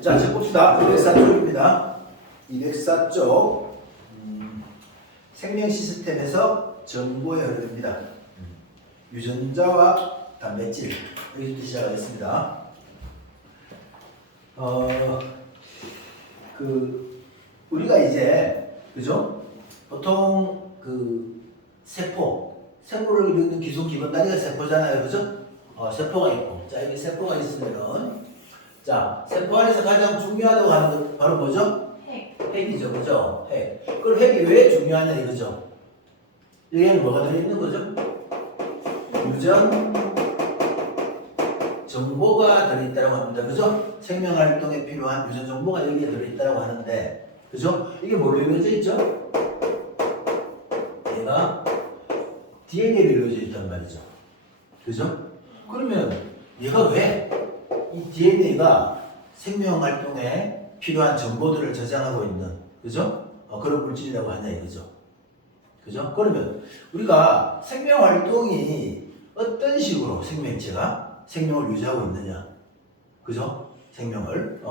자, 자 봅시다. 204쪽입니다. 204쪽 생명 시스템에서 정보의 흐름입니다. 유전자와 단백질 여기부터 시작하겠습니다. 우리가 이제 그죠? 보통 세포를 이루는 기존 기본 단위가 세포잖아요, 그죠? 세포가 있고, 자 여기 세포가 있으면은, 자 세포 안에서 가장 중요하다고 하는 건 바로 뭐죠? 핵이죠, 그죠? 핵. 그럼 핵이 왜 중요하냐 이거죠? 여기에는 뭐가 들어있는 거죠? 유전 정보가 들어있다고 합니다, 그죠? 생명 활동에 필요한 유전 정보가 여기에 들어있다고 하는데, 그죠? 이게 뭘로 이루어져 있죠? 얘가 DNA로 이루어져 있단 말이죠. 그죠? 그러면 얘가 왜 이 DNA가 생명 활동에 필요한 정보들을 저장하고 있는, 그죠? 그런 물질이라고 하냐 이거죠. 그죠? 그러면 우리가 생명 활동이 어떤 식으로 생명체가 생명을 유지하고 있느냐. 그죠? 생명을.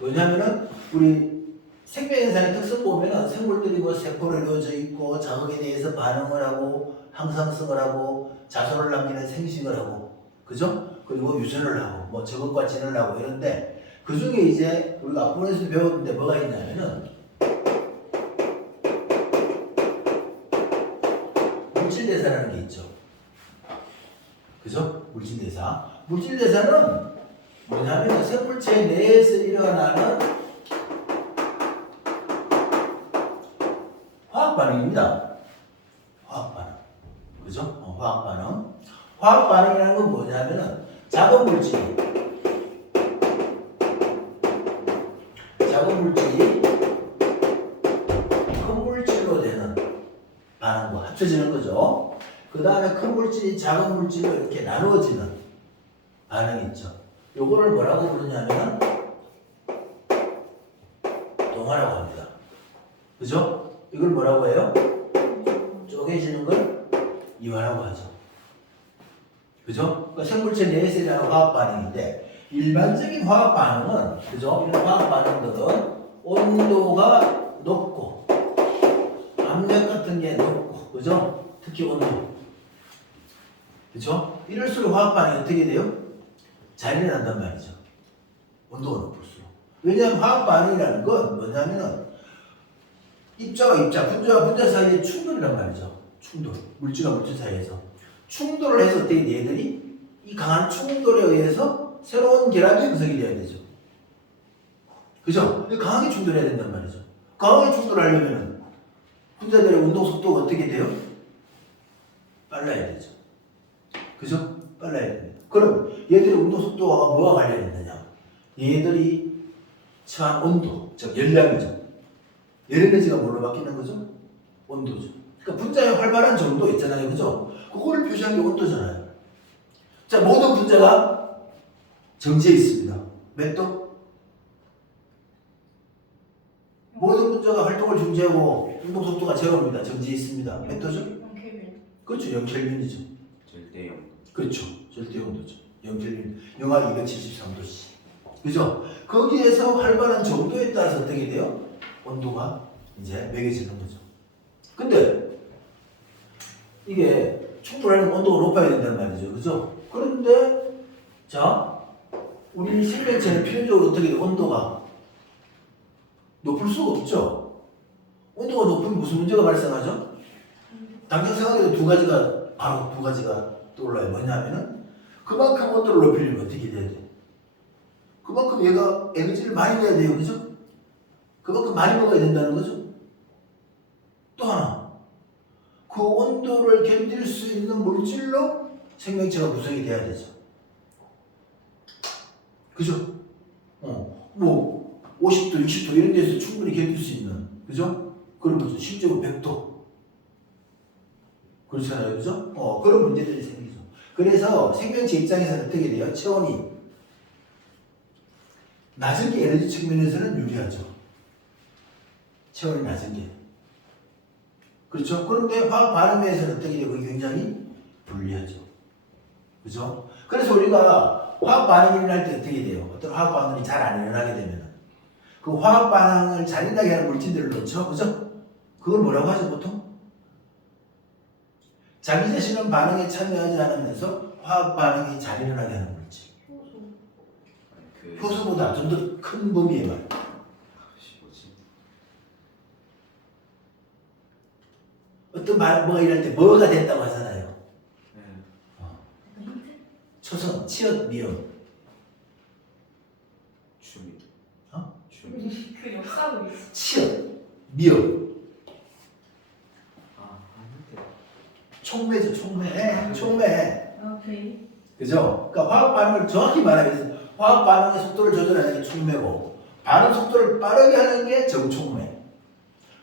왜냐면은 우리 생명현상의 특성 보면은 생물들이 뭐 세포로 이루어져 있고 자극에 대해서 반응을 하고 항상성을 하고 자손을 남기는 생식을 하고, 그죠? 그리고 유전을 하고 뭐 저것과 진을 하고 이런데, 그 중에 이제 우리가 앞부분에서 배웠는데 뭐가 있냐면은 물질대사라는 게 있죠. 그죠? 물질대사. 물질대사는 뭐냐면 생물체 내에서 일어나는 화학 반응입니다. 화학 반응. 그죠? 화학 반응. 화학 반응이라는 건 뭐냐면은 작은 물질이 큰 물질로 되는 반응과 합쳐지는 거죠. 그 다음에 큰 물질이 작은 물질로 이렇게 나누어지는 반응이 있죠. 요거를 뭐라고 부르냐면 동화라고 합니다. 그죠? 이걸 뭐라고 해요? 쪼개지는 걸 이화라고 하죠. 그죠? 그러니까 생물체 내에서 일어나는 화학 반응인데, 일반적인 화학 반응은, 그죠? 이런 화학 반응들은 온도가 높고 압력 같은 게 높고, 그죠? 특히 온도. 그죠? 이럴수록 화학 반응이 어떻게 돼요? 잘 일어난단 말이죠. 온도가 높을수록. 왜냐하면 화학 반응이라는 건 뭐냐면은 입자와 입자, 분자와 분자 사이의 충돌이란 말이죠. 충돌. 물질과 물질 사이에서. 충돌을 해서 어떻게 얘들이 이 강한 충돌에 의해서 새로운 결합이 형성이 돼야 되죠. 그죠? 강하게 충돌해야 된단 말이죠. 강하게 충돌하려면 분자들의 운동 속도가 어떻게 돼요? 빨라야 되죠. 그죠? 빨라야 됩니다. 그럼 얘들의 운동 속도가 뭐와 관련있느냐? 얘들이 처한 온도, 즉 열량이죠. 열 에너지가 뭘로 바뀌는 거죠? 온도죠. 그러니까 분자의 활발한 정도 있잖아요, 그죠? 그거를 표시한 게 온도잖아요. 자, 모든 분자가 정지해 있습니다. 몇 도? 모든 분자가 활동을 중지하고 운동 속도가 제로입니다. 정지해 있습니다. 몇 도죠? 0켈빈. 그렇죠, 0켈빈이죠. 절대 영. 그렇죠, 절대 온도죠. 0켈빈, 영하 273도씨. 그죠? 거기에서 활발한 정도에 따라서 어떻게 돼요? 온도가 이제 매겨지는 거죠. 근데 이게 충분하려면 온도가 높아야 된단 말이죠. 그죠? 그런데 자, 우리 생명체는 필연적으로 어떻게 돼? 온도가 높을 수가 없죠. 온도가 높으면 무슨 문제가 발생하죠? 당장 생각해도 바로 두 가지가 떠올라요. 뭐냐면은 그만큼 온도를 높이려면 어떻게 돼야 돼? 그만큼 얘가 에너지를 많이 내야 돼요. 그죠? 그만큼 많이 먹어야 된다는 거죠. 또 하나, 그 온도를 견딜 수 있는 물질로 생명체가 구성이 돼야 되죠. 그죠? 뭐 50도, 60도 이런 데서 충분히 견딜 수 있는, 그죠? 그런 거죠. 심지어 100도. 그렇잖아요, 그죠? 그런 문제들이 생기죠. 그래서 생명체 입장에서는 어떻게 돼요? 체온이 낮은 게 에너지 측면에서는 유리하죠. 체온이 낮은 게. 그렇죠? 그런데 화학 반응에서는 어떻게 되고 굉장히 불리하죠. 그죠? 그래서 우리가 화학 반응이 일어날 때 어떻게 돼요? 어떤 화학 반응이 잘 안 일어나게 되면 그 화학 반응을 잘 일어나게 하는 물질들을 넣죠. 그죠? 그걸 뭐라고 하죠, 보통? 자기 자신은 반응에 참여하지 않으면서 화학 반응이 잘 일어나게 하는 물질. 효소보다 좀 더 큰 범위의 말. 어떤 뭐가 일어날 때 뭐가 됐다고 하잖아요. 초성, 치읓, 미음. 그 역사로 있어. 치읓, 미음. 촉매죠, 촉매. 촉매. 오케이. 그죠? 그러니까 화학 반응을 정확히 말하면 화학 반응의 속도를 조절하는 게 촉매고 반응 속도를 빠르게 하는 게 정촉매.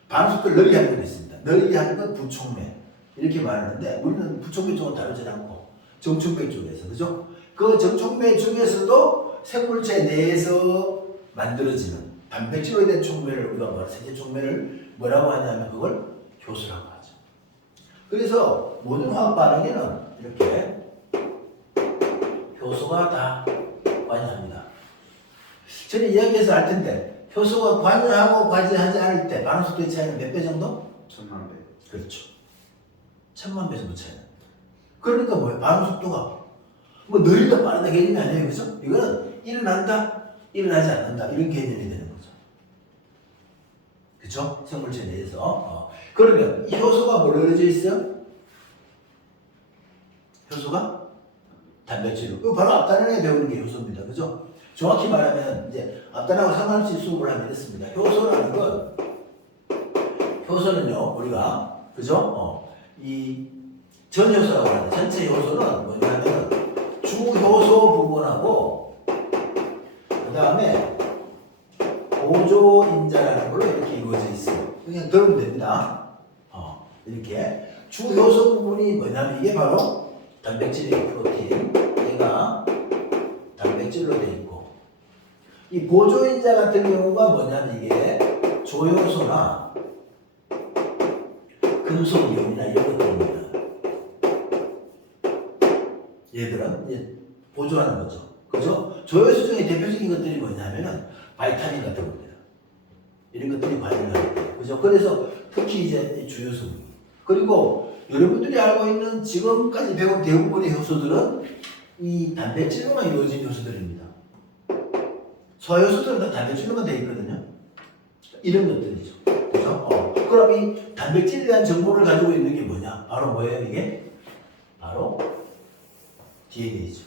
반응 속도를 느리게 하는 게 있습니다. 느리게 하는 건 부촉매. 이렇게 말하는데 우리는 부촉매 쪽은 다루지 않고 정촉매 쪽에서, 그죠? 그 정촉매 중에서도 생물체 내에서 만들어지는 단백질로 된 촉매를 우리가 뭐라 세제 촉매를 뭐라고 하냐면 그걸 효소라고 하죠. 그래서 모든 화학 반응에는 이렇게 효소가 다 관여합니다. 저는 이야기해서 알 텐데 효소가 관여하고 관여하지 않을 때 반응 속도의 차이는 몇 배 정도? 1000만 배. 그렇죠. 1000만 배 정도 차이 납니다. 그러니까 뭐예요? 반응 속도가 뭐 느리다 빠르다 개념이 아니에요. 그죠? 이거는 일어난다, 일어나지 않는다 이런 개념이 되는 거죠. 그죠? 생물체 내에서. 그러면 이 효소가 뭘로 이루어져 있어요? 효소가 단백질로. 이거 바로 앞단원에 배우는 게 효소입니다. 그죠? 정확히 말하면 이제 앞단하고 상관없이 수업을 하면 이렇습니다. 효소라는 건 효소는요 우리가 그죠? 이 전효소라고 하는데 전체 효소는 뭐냐면 주효소 부분하고 그 다음에 보조인자라는 걸로 이렇게 이루어져 있어요. 그냥 들으면 됩니다. 이렇게 주효소 부분이 뭐냐면 이게 바로 단백질의 프로틴, 얘가 단백질로 되어 있고 이 보조인자 같은 경우가 뭐냐면 이게 조효소나 금속이온이나 이런 것들입니다. 얘들은 이제 보조하는 거죠. 그죠? 조효소 중에 대표적인 것들이 뭐냐면은 바이타민 같은 겁니다. 이런 것들이 관여를 합니다. 그죠? 그래서 특히 이제 주효소. 그리고 여러분들이 알고 있는 지금까지 배운 대부분의 효소들은 이 단백질로만 이루어진 효소들입니다. 소효소들은 다 단백질로만 되어 있거든요. 이런 것들이죠. 그죠? 그럼 이 단백질에 대한 정보를 가지고 있는 게 뭐냐? 바로 뭐예요, 이게? 바로 DNA죠.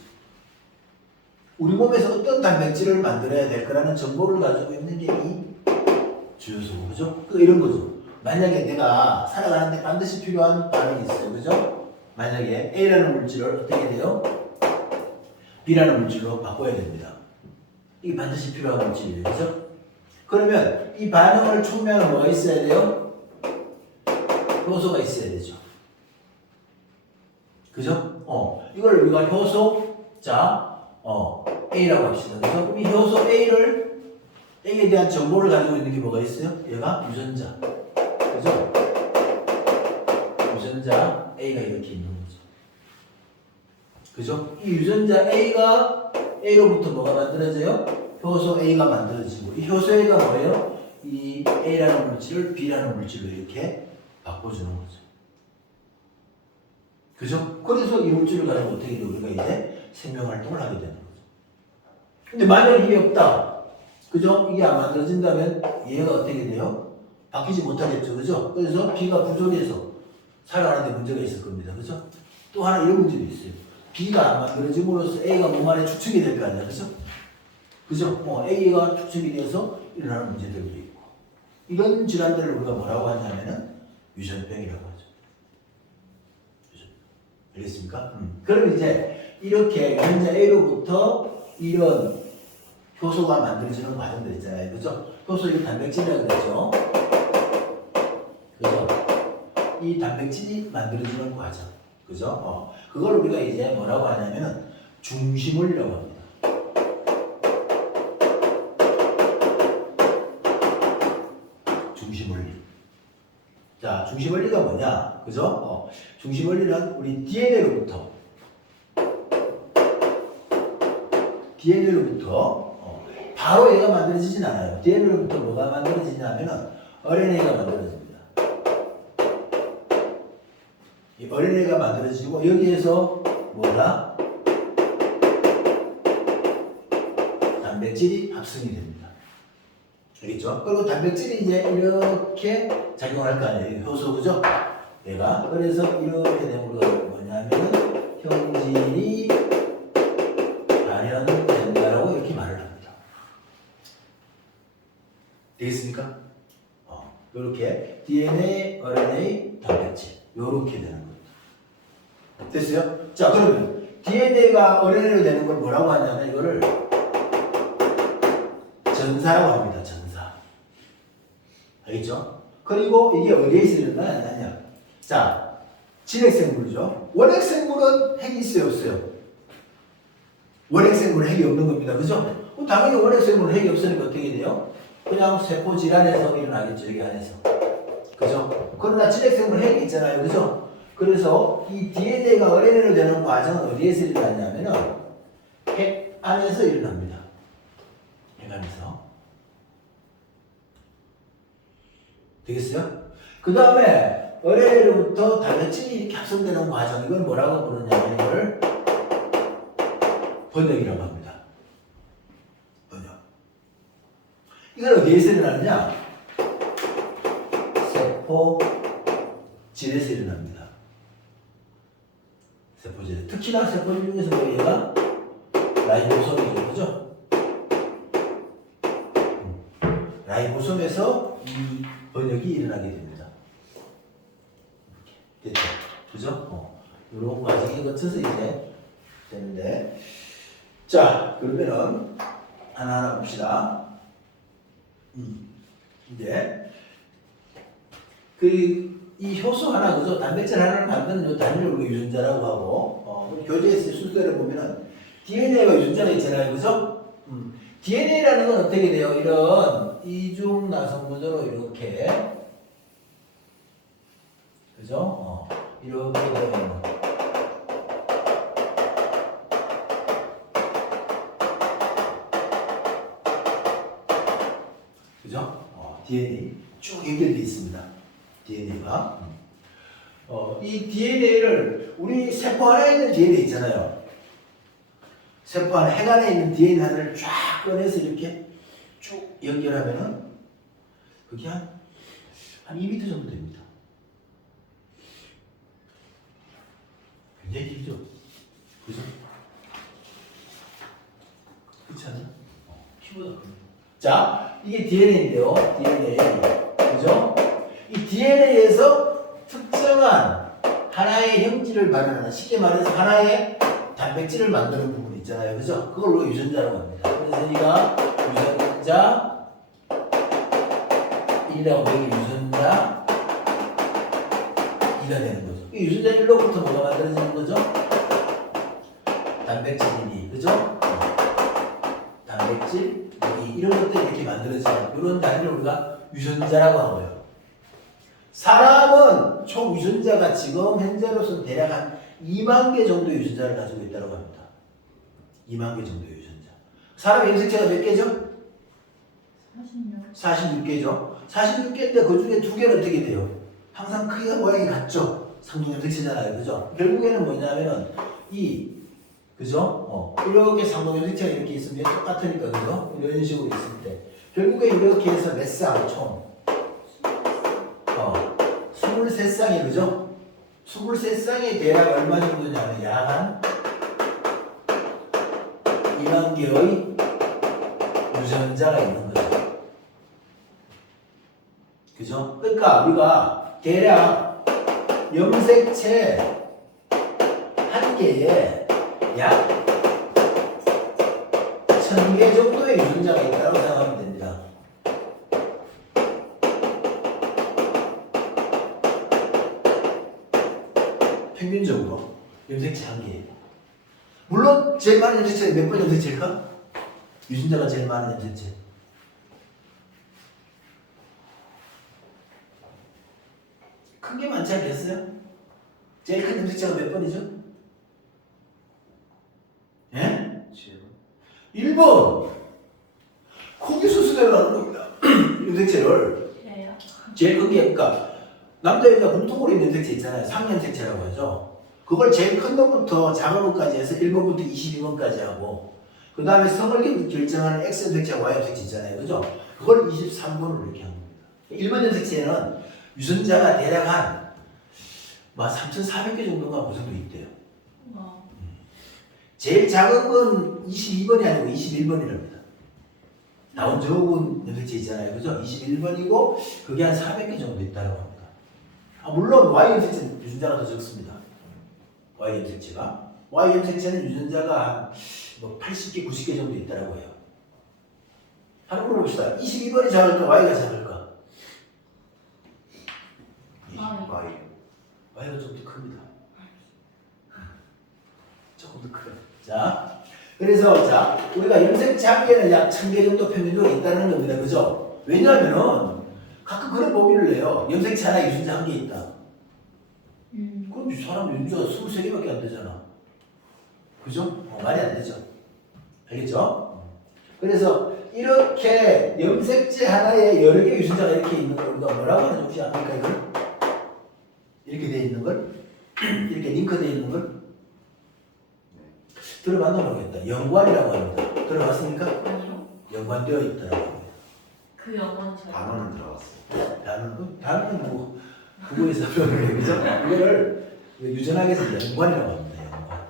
우리 몸에서 어떤 단백질을 만들어야 될 거라는 정보를 가지고 있는 게 이 주요소고, 그죠? 이런 거죠. 만약에 내가 살아가는데 반드시 필요한 반응이 있어요, 그죠? 만약에 A라는 물질을 어떻게 돼요? B라는 물질로 바꿔야 됩니다. 이게 반드시 필요한 물질이에요, 그죠? 그러면 이 반응을 촉매하는 뭐가 있어야 돼요? 효소가 있어야 되죠. 그죠? 이걸 우리가 효소, A라고 합시다. 그죠? 그럼 이 효소 A에 대한 정보를 가지고 있는 게 뭐가 있어요? 얘가 유전자. 그죠? 유전자 A가 이렇게 있는 거죠. 그죠? 이 유전자 A로부터 뭐가 만들어져요? 효소 A가 만들어지고, 이 효소 A가 뭐예요? 이 A라는 물질을 B라는 물질로 이렇게 바꿔주는 거죠. 그죠? 그래서 이 물질을 가지고 어떻게 돼? 우리가 이제 생명활동을 하게 되는 거죠. 근데 만약 이게 없다. 그죠? 이게 안 만들어진다면 얘가 어떻게 돼요? 바뀌지 못하겠죠. 그죠? 그래서 B가 부족해서 살아가는데 문제가 있을 겁니다. 그죠? 또 하나 이런 문제도 있어요. B가 안 만들어짐으로써 A가 몸 안에 축적이 될 거 아니야. 그죠? 그죠? A가 축적이 되어서 일어나는 문제들도 있고. 이런 질환들을 우리가 뭐라고 하냐면은 유전병이라고 하죠. 알겠습니까? 그럼 이제 이렇게 유전자 A로부터 이런 효소가 만들어지는 과정들 있잖아요. 그죠? 효소 이 단백질이라고 그러죠. 그죠? 이 단백질이 만들어지는 과정. 그죠? 그걸 우리가 이제 뭐라고 하냐면은 중심원리라고 합니다. 중심원리. 자, 중심원리가 뭐냐? 그죠? 중심원리는 우리 DNA로부터 DNA로부터 바로 얘가 만들어지진 않아요. DNA로부터 뭐가 만들어지냐면은 RNA가 만들어집니다. 이 RNA가 만들어지고 여기에서 뭐다? 단백질이 합성이 됩니다. 알겠죠? 그리고 단백질이 이제 이렇게 작용할 거 아니에요. 효소, 그죠? 얘가. 그래서 이렇게 되는 거 뭐냐면은 형질이 발현된다라고 이렇게 말을 합니다. 되겠습니까? 이렇게 DNA, RNA, 단백질 이렇게 되는 겁니다. 됐어요? 자, 그러면 DNA가 RNA로 되는 걸 뭐라고 하냐면 이거를 전사라고 합니다. 전사. 알겠죠? 그리고 이게 어디에서 일어나냐? 자, 진핵생물이죠. 원핵생물은 핵이 있어요, 없어요? 원핵생물은 핵이 없는 겁니다. 그죠? 당연히 원핵생물은 핵이 없으니까 어떻게 돼요? 그냥 세포 질환에서 일어나겠죠, 여기 안에서. 그죠? 그러나 진핵생물은 핵이 있잖아요. 그죠? 그래서 이 DNA가 RNA로 되는 과정은 어디에서 일어나냐면은 핵 안에서 일어납니다. 핵 안에서. 되겠어요? 그 다음에 RNA로부터 단백질이 이렇게 합성되는 과정, 이걸 뭐라고 부르냐면 이걸 번역이라고 합니다. 번역. 이건 어디에서 일어나느냐? 세포질에서 일어납니다. 세포질. 특히나 세포질 중에서 얘가 라이보솜이죠. 그죠? 라이보솜에서 이 번역이 일어나게 됩니다. 됐죠? 그죠? 이런 과정에 거쳐서 이제 되는데. 자, 그러면은 하나하나 봅시다. 이제 이 효소 하나, 그죠? 단백질 하나를 만드는 이 단위를 우리가 유전자라고 하고, 교재에서 순서를 보면은 DNA가 유전자가 있잖아요, 그죠? DNA라는 건 어떻게 돼요? 이런 이중 나성분으로 이렇게, 그죠? 이렇게 되면 그죠? DNA 쭉 연결되어 있습니다. DNA가. 이 DNA를 우리 세포 안에 있는 DNA 있잖아요. 세포 안에 핵 안에 있는 DNA 하나를 쫙 꺼내서 이렇게 쭉 연결하면은 그게 한 2m 정도 됩니다. 굉장히 길죠? 그죠? 그렇지 않아요? 키보다 큽니다. 자, 이게 DNA인데요. DNA. 그죠? 이 DNA에서 특정한 하나의 형질을 발현하는, 쉽게 말해서 하나의 단백질을 만드는 부분 있잖아요. 그죠? 그걸 우리가 유전자라고 합니다. 그래서 우리가 유전자 1이라고 되게 유전자 2가 되는 거죠. 이 유전자 1로부터 뭐가 만들어지는 거죠? 단백질 1이. 그죠? 단백질 2. 이런 것들이 이렇게 만들어지는 이런 단위를 우리가 유전자라고 하고요. 사람은 총 유전자가 지금 현재로서는 대략 한 2만 개 정도의 유전자를 가지고 있다고 합니다. 2만 개 정도의 유전자. 사람의 염색체가 몇 개죠? 46개죠. 46개인데 그 중에 2개는 어떻게 돼요? 항상 크기가 모양이 같죠? 상동 염색체잖아요. 그죠? 결국에는 뭐냐면은 그죠? 이렇게 상동 염색체가 이렇게 있으면 똑같으니까, 그죠? 이런 식으로 있을 때. 결국에 이렇게 해서 몇 쌍 총? 23쌍이, 그죠? 23쌍이 대략 얼마 정도냐면 약 한 2만 개의 유전자가 있는 거죠. 그죠? 그러니까 우리가 대략 염색체 한 개에 약 1000개 정도의 유전자가 있다고 생각하면 됩니다. 평균적으로 염색체 한 개. 물론 제일 많은 염색체가 몇 번 염색체일까? 유전자가 제일 많은 염색체. 큰 게 많지 않겠어요? 제일 큰 염색체가 몇 번이죠? 예? 1번 크기 순서대로 나눈 겁니다. 염색체를 그래요? 제일 큰 게 그러니까 남자 여자 공통으로 있는 염색체 있잖아요. 상염색체라고 하죠. 그걸 제일 큰 놈부터 작은 놈까지 해서 1번부터 22번까지 하고 그 다음에 성을 결정하는 X염색체와 Y염색체 있잖아요. 그죠? 그걸 23번으로 이렇게 합니다. 1번 염색체는 유전자가 대략 한 3,400개 정도가 구성되어 있대요. 제일 작은 건 22번이 아니고 21번이랍니다. 나온 적은 염색체 있잖아요. 그죠? 21번이고 그게 한 400개 정도 있다고 합니다. 물론 Y 염색체는 유전자가 더 적습니다. Y 염색체가. Y 염색체는 유전자가 한 80개, 90개 정도 있다고 해요. 하나 물어봅시다. 22번이 작을까? Y가 작을까? Y가 좀 더 큽니다. 조금 더 커요. 자, 그래서 우리가 염색체 한 개는 약 1000개 정도 평균적으로 있다는 겁니다. 그죠? 왜냐하면은 가끔 그런 보기를 내요. 염색체 하나에 유전자 한 개 있다. 그럼 이 사람 유전자가 23개밖에 안 되잖아. 그죠? 말이 안 되죠. 알겠죠? 그래서 이렇게 염색체 하나에 여러 개 유전자가 이렇게 있는 걸 우리가 뭐라고 하는지 혹시 압니까? 이걸? 이렇게 돼 있는 걸? 이렇게 링크되어 있는 걸? 들어봤나 모르겠다. 연관이라고 합니다. 들어봤습니까? 아니요. 연관되어 있다고 합니다. 그 영어는 잘. 단어는 들어갔어요. 단어는 뭐 국어에서 배우는 거죠. 이거를 유전학에서 연관이라고 합니다. 연관.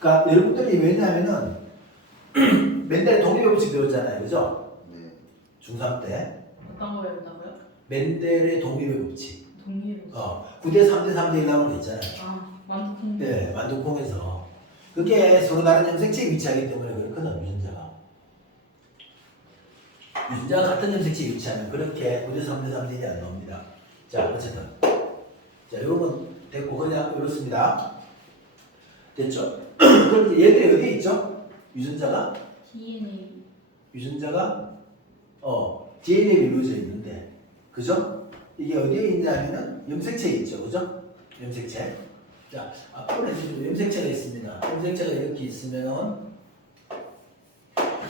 그러니까 여러분들이 왜냐하면은 맨델의 동일법칙 배웠잖아요, 그죠? 네. 중3 때 어떤 거 배운다고요? 맨델의 동일법칙. 동일. 9대 3대 3대 1 나오는 거 있잖아요. 완두콩. 네, 만두콩에서 그게 서로 다른 염색체에 위치하기 때문에 그렇거든. 유전자가 같은 염색체에 위치하면 그렇게 9대 3대 3대 1이 안 나옵니다. 자, 어쨌든 자, 요건 됐고 그냥 이렇습니다. 됐죠? 그럼 얘들이 어디에 있죠? 유전자가 DNA. DNA에 이루어져 있는데, 그죠? 이게 어디에 있냐면은 염색체에 있죠, 그죠? 염색체. 자, 앞으로 지금 염색체가 있습니다. 염색체가 이렇게 있으면은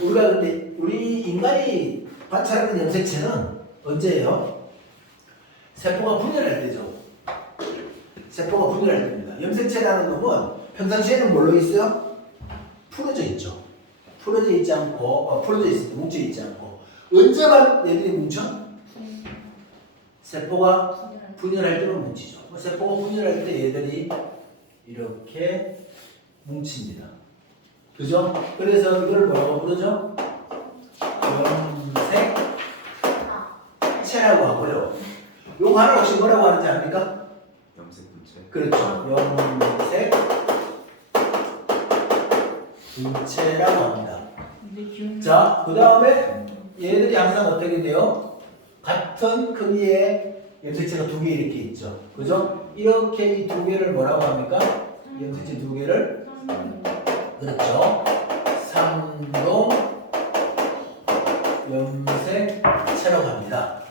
우리가 근데 우리 인간이 관찰하는 염색체는 언제예요? 세포가 분열할 때죠. 세포가 분열할 때입니다. 염색체라는 놈은 평상시에는 뭘로 있어요? 풀어져 있죠. 풀어져 있지 않고, 풀어져 있을 때 뭉쳐 있지 않고, 언제만 얘들이 뭉쳐? 세포가 분열할 때만 뭉치죠. 세포가 분열할 때 얘들이 이렇게 뭉칩니다. 그죠? 그래서 이걸 뭐라고 부르죠? 염색체라고 하고요. 요거 하나 혹시 뭐라고 하는지 압니까? 염색분체. 그렇죠. 염색분체라고 합니다. 자, 그 다음에 얘들이 항상 어떻게 돼요? 같은 크기의 염색체가 두 개 이렇게 있죠. 그죠? 이렇게 이 두 개를 뭐라고 합니까? 염색체 두 개를 그렇죠. 상동 염색체라고 합니다.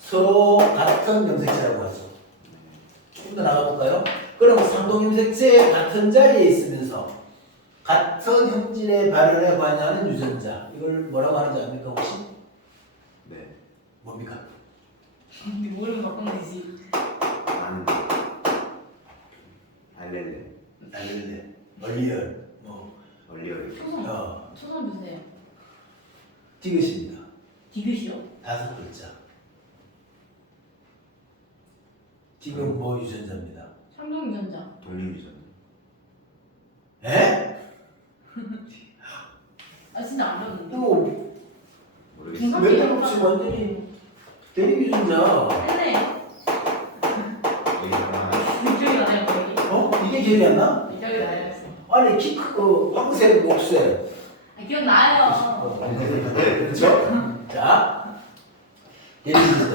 서로 같은 염색체라고 하죠. 좀 더 나가볼까요? 그럼 상동 염색체 같은 자리에 있으면서 같은 형질의 발현에 관여하는 유전자, 이걸 뭐라고 하는지 압니까 혹시? 네. 뭡니까? 모르면 바꾸면 되지. 아는데. 알렐레, 얼리얼, 얼리얼. 초성 주세요. 디귿입니다. 디귿이요? 5글자. 디귿 뭐 유전자입니다. 상동 유전자. 독립유전. 에? 진짜 안 배웠는데. 또 모르겠어요. 멘탈 없이 완전히 대립 유전자. 했네. 기억이 나네요, 거의. 이게 기억이 안 나? 기억이 나요. 아니 키 크고 황색, 목색. 기억나요. 그렇죠? 자, 대립 유전자.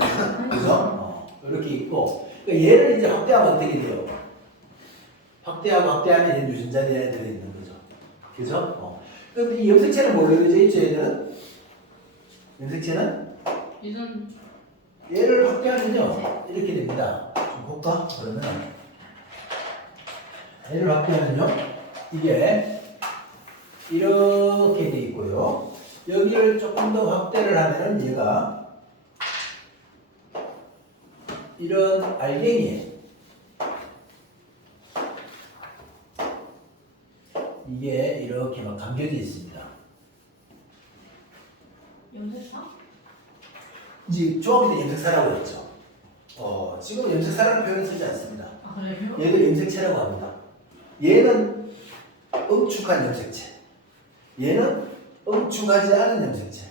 그래서 이렇게 있고, 그러니까 얘를 이제 확대하면 어떻게 돼요? 확대하면 얘는 유전자들이 들어있는 거죠. 그죠? 근데 이 염색체는 뭘로 이루어져 있죠, 얘들은? 염색체는? 얘를 확대하면요, 이렇게 됩니다. 좀 볼까? 그러면, 얘를 확대하면요, 이게 이렇게 돼 있고요. 여기를 조금 더 확대를 하면은 얘가 이런 알갱이에 이게 이렇게 막 감겨져 있습니다. 염색사? 이제 조금 전에 염색사라고 했죠. 지금은 염색사라는 표현을 쓰지 않습니다. 아 그래요? 얘를 염색체라고 합니다. 얘는 응축한 염색체. 얘는 응축하지 않은 염색체.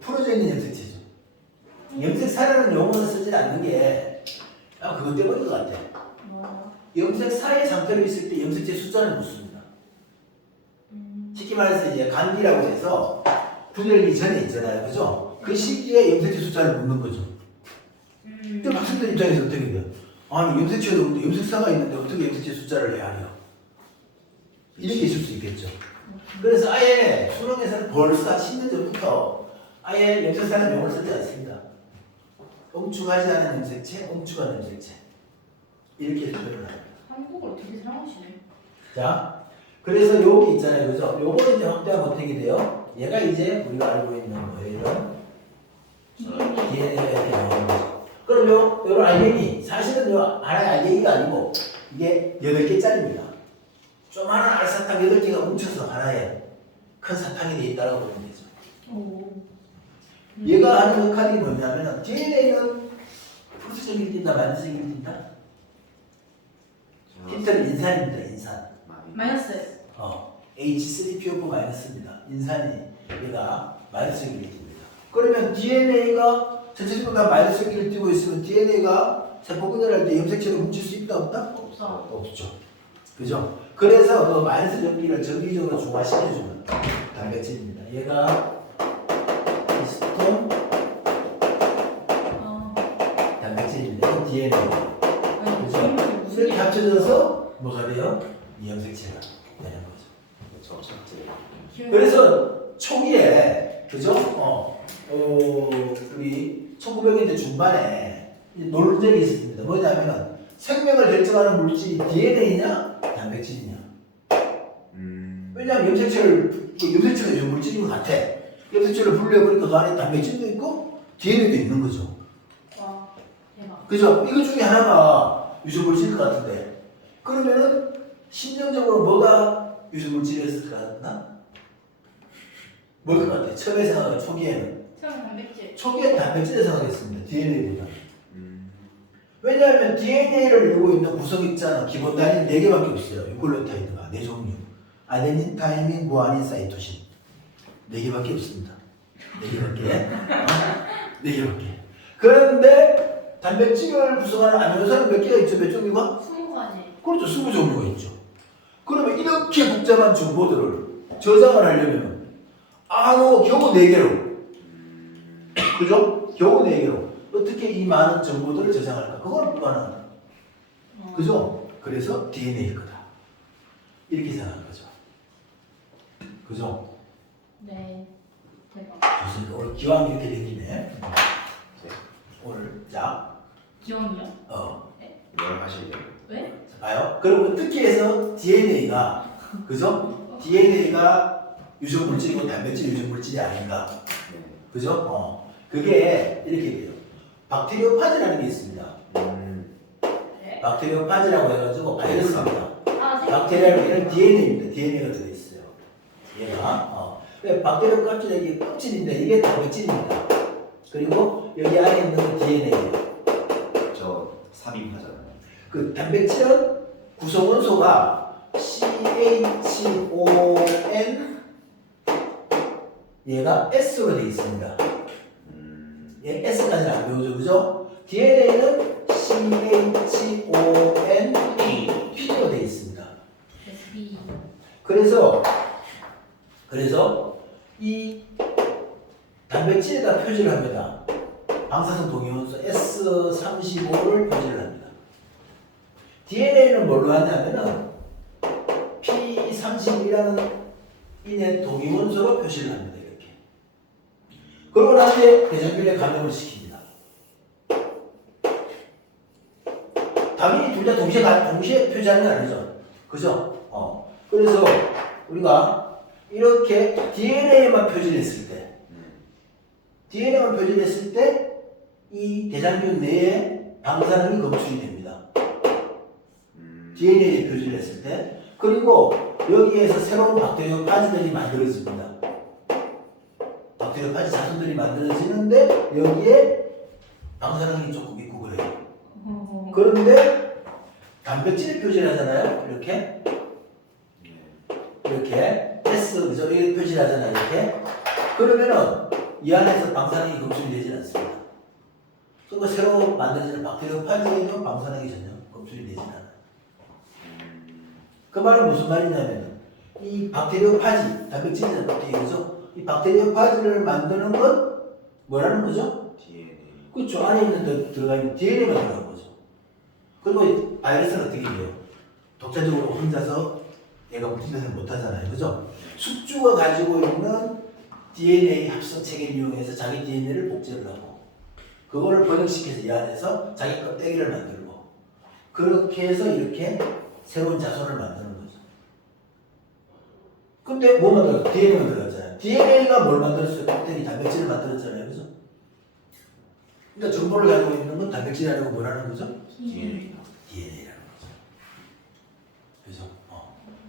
풀어져 있는 염색체죠. 염색사라는 용어를 쓰지 않는 게 그것 때문인 것 같아. 뭐야? 염색사의 상태로 있을 때 염색체 숫자는 못 씁니다. 쉽게 말해서 이제 감기라고 해서 분열기 전에 있잖아요. 그죠? 그 시기에 염색체 숫자를 묻는 거죠. 근데 학생들 입장에서 어떻게 돼요? 아니 염색체도 없는데 염색사가 있는데 어떻게 염색체 숫자를 내야 해요? 이렇게 있을 수 있겠죠. 그래서 아예 수능에서는 벌써 10년 전부터 아예 염색사라는 용어를 쓰지 않습니다. 응축하지 않은 염색체, 응축한 염색체 이렇게 표현을 합니다. 한국어를 되게 사랑하시네. 자, 그래서 여기 있잖아요, 그죠? 요거를 이제 확대하면 어떻게 돼요? 얘가 이제 우리가 알고 있는 거예요. DNA가 이렇게 나오는 거죠. 그럼 요런 알갱이, 사실은 요 하나의 알갱이가 아니고 이게 8개짜리입니다. 조그마한 알사탕 8개가 뭉쳐서 하나의 큰 사탕이 되어 있다고 보면 되죠. 오. 얘가 하는 역할이 뭐냐면 DNA는 프로세적인 뛴다, 만성적인 뛴다. 힌트는 인산입니다, 인산. 마이너스. H3PO4-입니다. 인산이 얘가 마이너스의 길을 띱니다. 그러면 DNA가 전체적으로 다 마이너스의 길을 띄고 있으면 DNA가 세포 분열할 때 염색체로 뭉칠 수 있다 없다? 없어. 없죠. 그죠? 그래서 그 마이너스 전기를 정기적으로 중화시켜주는 단백질입니다. 얘가 히스톤 단백질입니다. 이건 DNA. 그죠? 이렇게 합쳐져서 뭐가 돼요? 이 염색체가 되는 거죠. 그래서 초기에 그죠? 우리 1900년대 중반에 논쟁이 있었습니다. 뭐냐면은 생명을 결정하는 물질이 DNA냐 단백질이냐. 왜냐하면 염색체가 좀 물질인 것 같아. 염색체를 분리해버리니까 그 안에 단백질도 있고 DNA도 있는 거죠. 와 대박. 그죠? 이거 중에 하나가 유전물질일 것 같은데 그러면은 심정적으로 뭐가 유전물질이었을 것 같나? 뭘 것 같아? 처음에 생각한 초기에는 처음 단백질. 초기에 단백질을 생각했습니다. DNA보다. 왜냐하면 DNA를 이루고 있는 구성 있잖아. 기본 단위는 4개밖에 없어요. 유클레오타이드가 4종류. 아데닌, 타이민, 구아닌, 사이토신 4개밖에 없습니다. 4개밖에. 4개밖에. 그런데 단백질을 구성하는 아미노산은 몇 개가 있죠? 몇 종류가? 20가지. 그렇죠. 20종류가 있죠. 그러면 이렇게 복잡한 정보들을 저장을 하려면 겨우 4개로. 그죠? 겨우 4개로. 어떻게 이 많은 정보들을 저장할까? 그건 불가능하다. 그죠? 그래서 DNA일 거다. 이렇게 생각한 거죠. 그죠? 네. 대박. 좋습니다. 오늘 기왕 이렇게 된 김에 오늘 자 기억이요? 뭘 하시려고? 왜? 봐요. 그럼 어떻게 해서 DNA가 그죠? DNA가 유전물질이고 단백질 유전물질이 아닌가? 그죠? 그게 이렇게 돼요. 박테리오파즈라는 게 있습니다. 네. 박테리오파즈라고 해가지고 바이러스입니다. 박테리아는 얘는 DNA입니다. DNA가 들어있어요. 얘가. 박테리오 껍질에 이게 껍질인데 이게 단백질입니다. 그리고 여기 안에 있는 건 DNA예요. 저 삽입하잖아요. 그 단백질은 구성원소가 CHON 얘가 S로 되어 있습니다. 얘 S까지는 안 배우죠, 그죠? DNA는 CHON P로 되어 있습니다. SB. 그래서 이 단백질에다 표시를 합니다. 방사성 동위원소 S35를 표시를 합니다. DNA는 뭘로 하냐면은 P31이라는 인의 동위원소로 표시를 합니다. 이렇게. 그러고 나서 대장균에 감염을 시킵니다. 당연히 둘 다 동시에 표시하는 건 아니죠. 그죠? 그래서 우리가 이렇게 DNA만 표질했을 때, DNA만 표질했을 때 이 대장균 내에 방사능이 검출이 됩니다. DNA에 표질했을 때. 그리고 여기에서 새로운 박테리오파지들이 만들어집니다. 박테리오파지 자손들이 만들어지는데 여기에 방사능이 조금 있고 그래요. 그런데 단백질을 표질하잖아요. 이렇게 S 그죠? 이렇게 표질하잖아요. 이렇게. 그러면은 이 안에서 방사능이 검출이 되지 않습니다. 그리고 새로 만들어지는 박테리오파지에도 방사능이 전혀 검출이 되지 않아요. 그 말은 무슨 말이냐면 이 박테리오파지, 단백질이라는 박테리오죠. 이 박테리오파지를 만드는 건 뭐라는 거죠? DNA. 그렇죠. 안에 있는 들어가 있는 DNA가 들어간 거죠. 그리고 바이러스는 어떻게 돼요? 독자적으로 혼자서 얘가 무슨 짓을 못 하잖아요. 그죠? 숙주가 가지고 있는 DNA 합성 체계를 이용해서 자기 DNA를 복제를 하고 그거를 번역시켜서 이 안에서 자기 껍데기를 만들고 그렇게 해서 이렇게 새로운 자손을 만드는 거죠. 근데 뭐 만들었어? DNA 만들었잖아요. DNA가 뭘 만들었어요? 껍데기 단백질을 만들었잖아요. 그죠? 그러니까 정보를 가지고 있는 건 단백질이라는 건 뭐라는 거죠? DNA. DNA라는 거죠. 그죠?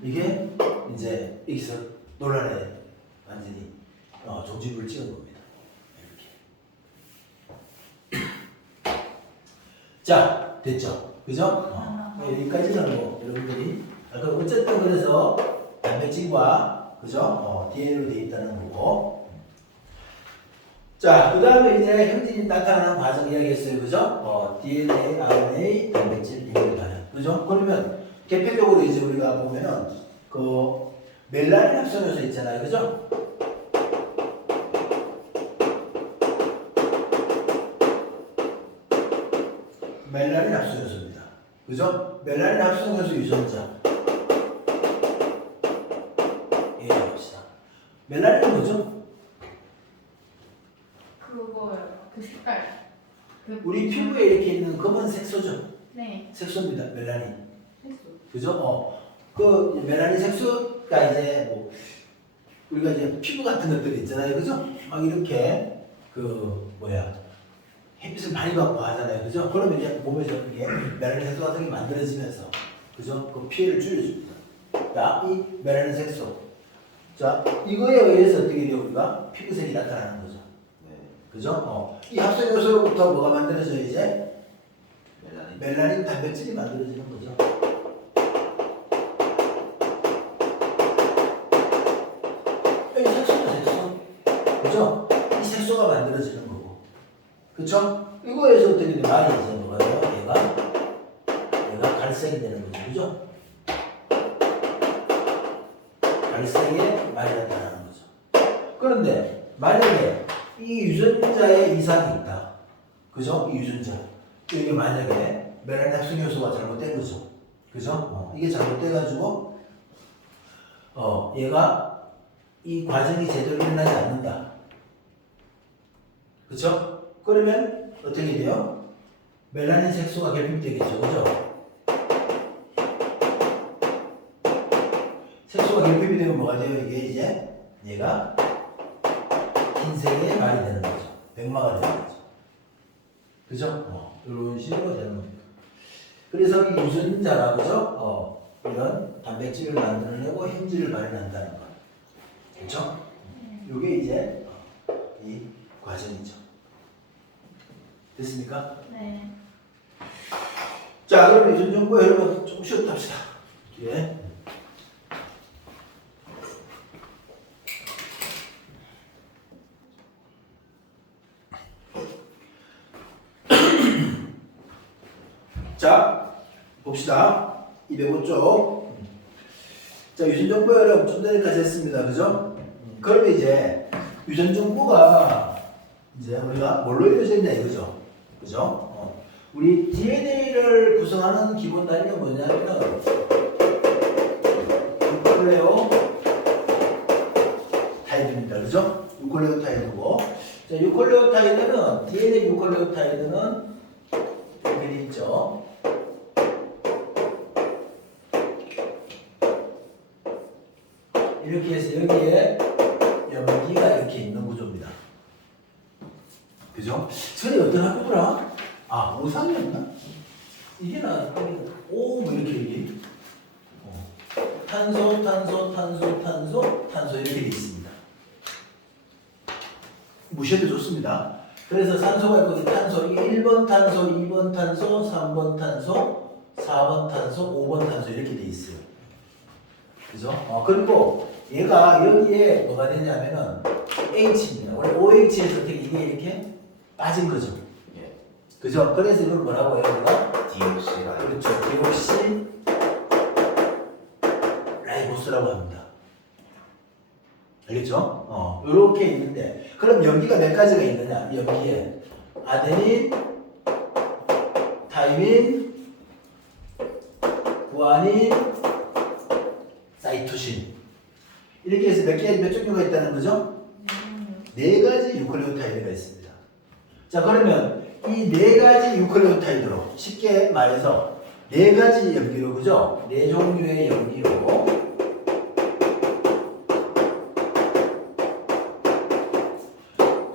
이게 이제 여기서 논란에 완전히 종지부를 찍은 겁니다. 이렇게. 자, 됐죠? 그죠? 여기까지는 뭐 여러분들이 어쨌든 그래서 단백질과 그죠? DNA로 되어 있다는 거고. 자, 그 다음에 이제 형질이 나타나는 과정 이야기했어요. 그죠? DNA, RNA, 단백질, DNA 단연. 그죠? 그러면 대표적으로 이제 우리가 보면은 그 멜라닌 합성요소 있잖아요. 그죠? 멜라닌 합성요소입니다. 그죠? 멜라닌 합성요소 유전자. 얘기해봅시다. 멜라닌은 뭐죠? 그거요. 그 색깔. 우리 피부에 이렇게 있는 검은 색소죠. 네. 색소입니다. 멜라닌. 색소. 그죠? 그 멜라닌 색소가 이제 뭐 우리가 이제 피부 같은 것들이 있잖아요. 그죠? 막 이렇게 그 뭐야 햇빛을 많이 받고 하잖아요. 그죠? 그러면 이제 몸에서 이게 멜라닌 색소 같은 게 만들어지면서 그죠? 그 피해를 줄여줍니다. 자, 이 멜라닌 색소. 자, 이거에 의해서 어떻게 돼요? 우리가 피부색이 나타나는 거죠. 네. 그죠? 이 합성 요소로부터 뭐가 만들어져요? 이제 멜라닌. 멜라닌 단백질이 만들어지는 거죠. 이 색소도 색소. 그죠? 이 색소가 만들어지는 거고. 그쵸? 이거에서 어떻게 돼? 말이 이제 뭐가 돼요? 얘가 갈색이 되는 거죠. 그죠? 갈색에 말이 나타나는 거죠. 그런데 만약에 이 유전자에 이상이 있다. 그죠? 이 유전자. 이게 만약에 멜라닌 합성 요소가 잘못된 거죠. 그죠? 이게 잘못돼가지고 얘가 이 과정이 제대로 일어나지 않는다. 그쵸? 그러면 어떻게 돼요? 멜라닌 색소가 결핍되겠죠. 그죠? 색소가 결핍이 되면 뭐가 돼요? 이게 이제 얘가 흰색의 말이 되는 거죠. 백마가 되는 거죠. 그죠? 이런 식으로 되는 겁니다. 그래서 이 유전자라 그죠? 이런 단백질을 만들어내고 형질을 발현한다는 거. 그렇죠? 이게 이제 이 과정이죠. 됐습니까? 네. 자, 그럼 유전 정보 여러분 조금 쉬었다 합시다. 뒤에. 자, 봅시다. 205쪽. 자, 유전 정보 여러분 좀 전에까지 했습니다. 그죠? 그러면 이제 유전 정보가 이제 우리가 뭘로 이루어져 있냐 이거죠. 그죠? 우리 DNA를 구성하는 기본 단위가 뭐냐면 유클레오타이드입니다. 그죠? 유클레오타이드고. 자, 유클레오타이드는 DNA 유클레오타이드는 여기 있죠. 이렇게 해서 여기에 염기가 이렇게 있는 구조입니다. 그죠? 전에 어떤 학교더라? 아, 오산이었나? 이게 나왔다. 오, 뭐 이렇게 여기. 탄소, 탄소, 탄소, 탄소, 탄소 이렇게 돼 있습니다. 무시해도 좋습니다. 그래서 산소가 있고 탄소 1번 탄소, 2번 탄소, 3번 탄소, 4번 탄소, 5번 탄소 이렇게 돼 있어요. 그죠? 그리고 얘가 여기에 뭐가 되냐면은 H입니다. 원래 OH에서 이게 이렇게 빠진 거죠. 예. 그죠? 그래서 이걸 뭐라고 해요? 우리가? 디옥시라. 그렇죠. 디옥시 라이보스라고 합니다. 알겠죠? 이렇게 있는데 그럼 염기가 몇 가지가 있느냐? 염기에 아데닌, 타이민, 구아닌, 사이토신 이렇게 해서 몇 종류가 있다는 거죠? 네 가지 유클레오타이드가 있습니다. 자 그러면 이 네 가지 유클레오타이드로 쉽게 말해서 네 가지 염기로 그죠? 네 종류의 염기로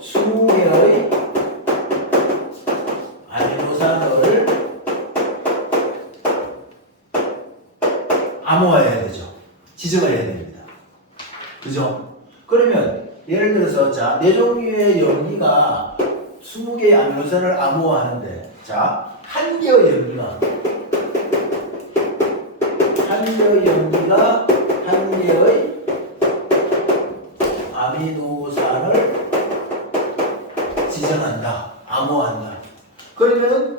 20개의 아미노산을 암호화해야 되죠. 지정을 해야 됩니다. 그죠? 그러면 예를 들어서 자, 네 종류의 염기가 20개의 아미노산을 암호화하는데 자, 한 개의 염기가 한 개의 아미노산을 지정한다. 암호한다. 그러면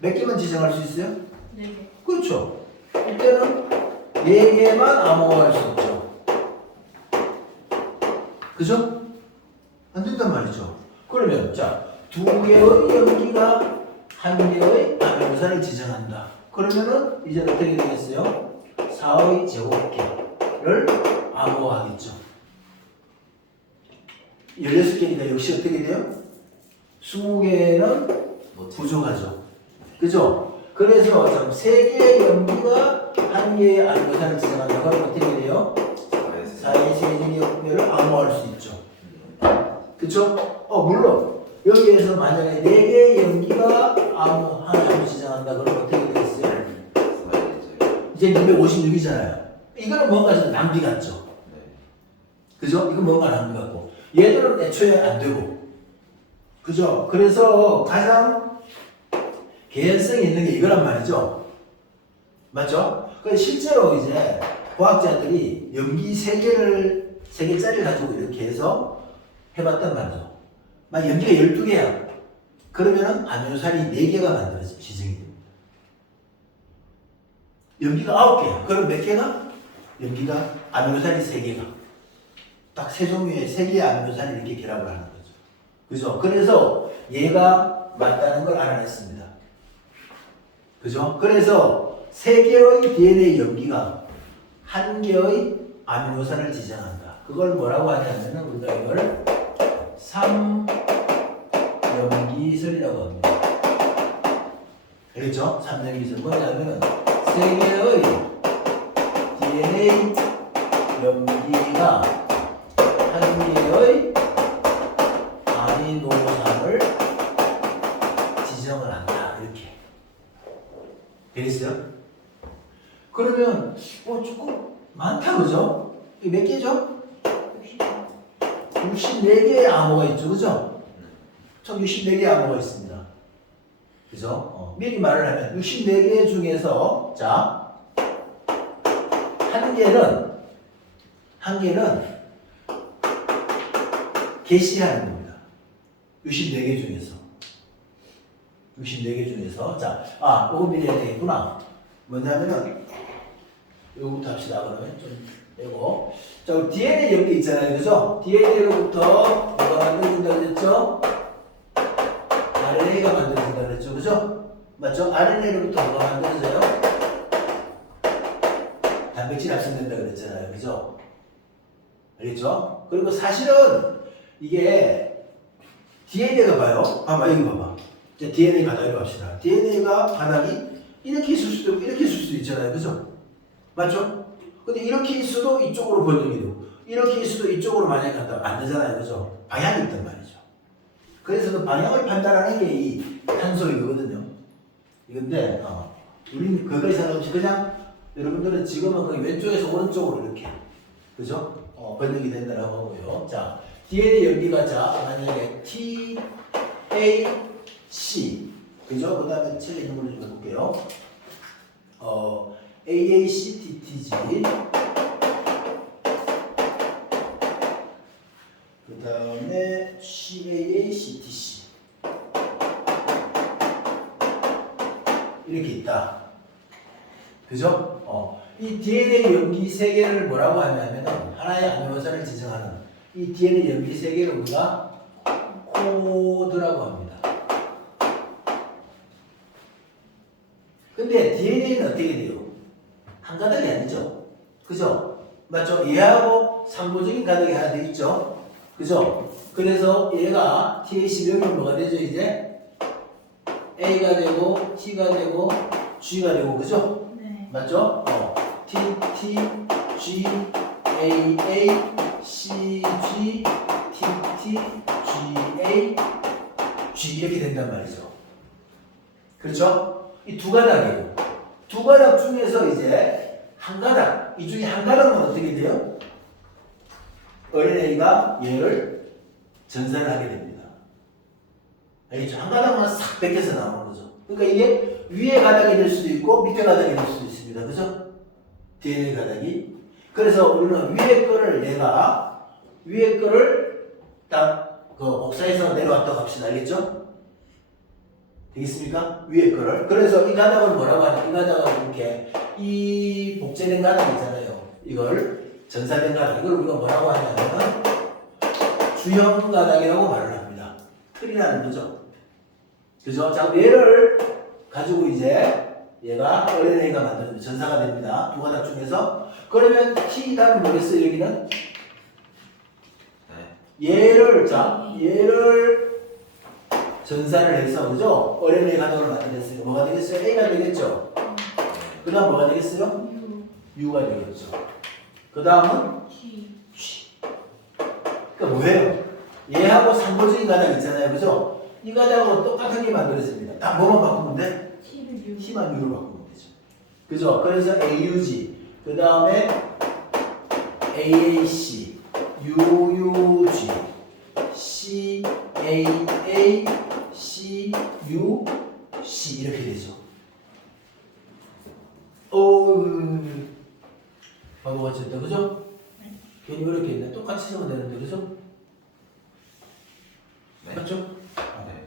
몇 개만 지정할 수 있어요? 네. 그렇죠. 이때는 4개만 암호할 수 있죠. 그죠? 안 된단 말이죠. 그러면 자, 2개의 염기가 1개의 아미노산을 지정한다. 그러면은 이제 어떻게 되겠어요? 4의 제곱계를 암호하겠죠. 16개니까 역시 어떻게 돼요? 20개는 부족하죠. 그죠? 그래서 3개의 염기가 1개의 아미노산을 지정한다. 그럼 어떻게 돼요? 4의 세제곱계를 암호할 수 있죠. 그쵸? 물론 여기에서 만약에 4개의 염기가 하나를 지정한다. 그럼 어떻게 되겠어요? 이제 256이잖아요. 이거는 뭔가 좀 낭비 같죠? 그죠? 이건 뭔가 낭비 같고 얘들은 애초에 안 되고 그죠? 그래서 가장 개연성이 있는 게 이거란 말이죠. 맞죠? 실제로 이제 과학자들이 염기 3개짜리를 가지고 이렇게 해서 해봤단 말이죠. 막 염기가 12개야. 그러면은 아미노산이 4개가 만들어져 지정이 됩니다. 염기가 9개야. 그럼 몇 개가? 염기가 아미노산이 3개가. 딱 3종류의 3개의 아미노산이 이렇게 결합을 하는 거죠. 그죠? 그래서 얘가 맞다는 걸 알아냈습니다. 그죠? 그래서 3개의 DNA 염기가 1개의 아미노산을 지정한다. 그걸 뭐라고 하냐면은 우리가 이걸 3염기설이라고 합니다. 알겠죠? 3염기설 뭐냐면은 3개의 DNA 염기가 1개의 아미노산을 지정을 한다. 이렇게 되겠어요? 그러면 조금 많다 그죠? 이게 몇 개죠? 64개의 암호가 있죠 그죠? 총 64개의 암호가 있습니다. 그죠? 미리 말을 하면 64개 중에서 자 한 개는 게시하는 겁니다. 64개 중에서 자, 요거 미리 해야 되겠구나. 뭐냐면은 요거부터 합시다. 그러면 좀 빼고 자, 우리 DNA 염기 있잖아요. 그죠? DNA로부터 뭐가 만들어진다 그랬죠? RNA가 만들어진다 그랬죠. 그죠? 맞죠? RNA로부터 뭐가 만들어져요? 단백질 합성된다 그랬잖아요. 그죠? 알겠죠? 그리고 사실은 이게 DNA가 봐요. 이거 봐봐. 이제 DNA 바닥으로 갑시다. DNA가 바닥이 이렇게 있을 수도 있고 이렇게 있을 수도 있잖아요. 그죠? 맞죠? 근데 이렇게 있어도 이쪽으로 번역이 되고 이렇게 있어도 이쪽으로 만약에 간다면 안 되잖아요. 그죠? 방향이 있단 말이죠. 그래서 그 방향을 판단하는 게 이 탄소 이거거든요. 이건데 우리는 그거에 상관없이 그냥 여러분들은 지금은 그 왼쪽에서 오른쪽으로 이렇게 그죠? 번역이 된다라고 하고요. 자, DNA 연기가 자 만약에 T, A, C 그죠? 그 다음에 책에 있는 걸로 좀 해볼게요. AACTTG 그 다음에 CAACTC 이렇게 있다. 그죠? 이 DNA 염기 세 개를 뭐라고 하냐면 하나의 아미노산을 지정하는 이 DNA 염기 세 개를 우리가 코드라고 합니다. 근데 DNA는 어떻게 돼요? 한 가닥이 아니죠. 그죠? 맞죠? 얘하고 상호적인 가닥이 하나 돼 있죠. 그죠? 그래서 얘가 TAC 명은 뭐가 되죠? 이제 A가 되고 T가 되고 G가 되고 그죠? 네. 맞죠? T, T, G, A, A, C, G, T, T, G, A, G 이렇게 된단 말이죠. 그렇죠? 이 두 가닥이에요. 두 가닥 중에서 이제 한 가닥, 이 중에 한 가닥은 어떻게 돼요? RNA가 얘를 전사를 하게 됩니다. 알겠죠? 한 가닥만 싹 뺏겨서 나오는 거죠. 그러니까 이게 위에 가닥이 될 수도 있고 밑에 가닥이 될 수도 있습니다. 그죠? DNA 가닥이. 그래서 우리는 위에 거를 얘가 위에 거를 딱 그 복사해서 내려왔다고 합시다. 알겠죠? 되겠습니까? 위에 거를. 그래서 이 가닥을 뭐라고 하냐? 이 가닥은 이렇게 이 복제된 가닥 있잖아요. 이걸 전사된 가닥. 이걸 우리가 뭐라고 하냐면 주형 가닥이라고 말을 합니다. 틀이라는 거죠. 그죠? 자, 얘를 가지고 이제 얘가 RNA가 만든 전사가 됩니다. 두 가닥 중에서. 그러면 T 다음은 뭐겠어요? 여기는 얘를 얘를 전사를 해서 그죠? RNA 가닥을 만들었으니까 뭐가 되겠어요? A가 되겠죠. 그 다음 뭐가 되겠어요? U가 되겠죠. 그 다음은 T. G. 그러니까 뭐예요? 얘하고 상호적인 가닥 있잖아요. 그죠? 이 가닥으로 똑같은 게 만들어집니다. 딱 뭐만 바꾸면 돼? T를 U. T만 U로 바꾸면 되죠. 그죠? 그래서 AUG, 그 다음에 AAC, UUG, CAA, CUC 이렇게 되죠. 바보가 쳤다. 그죠? 괜히 어렵게 했네. 똑같이 쓰면 되는데, 그죠? 네. 맞죠? 네.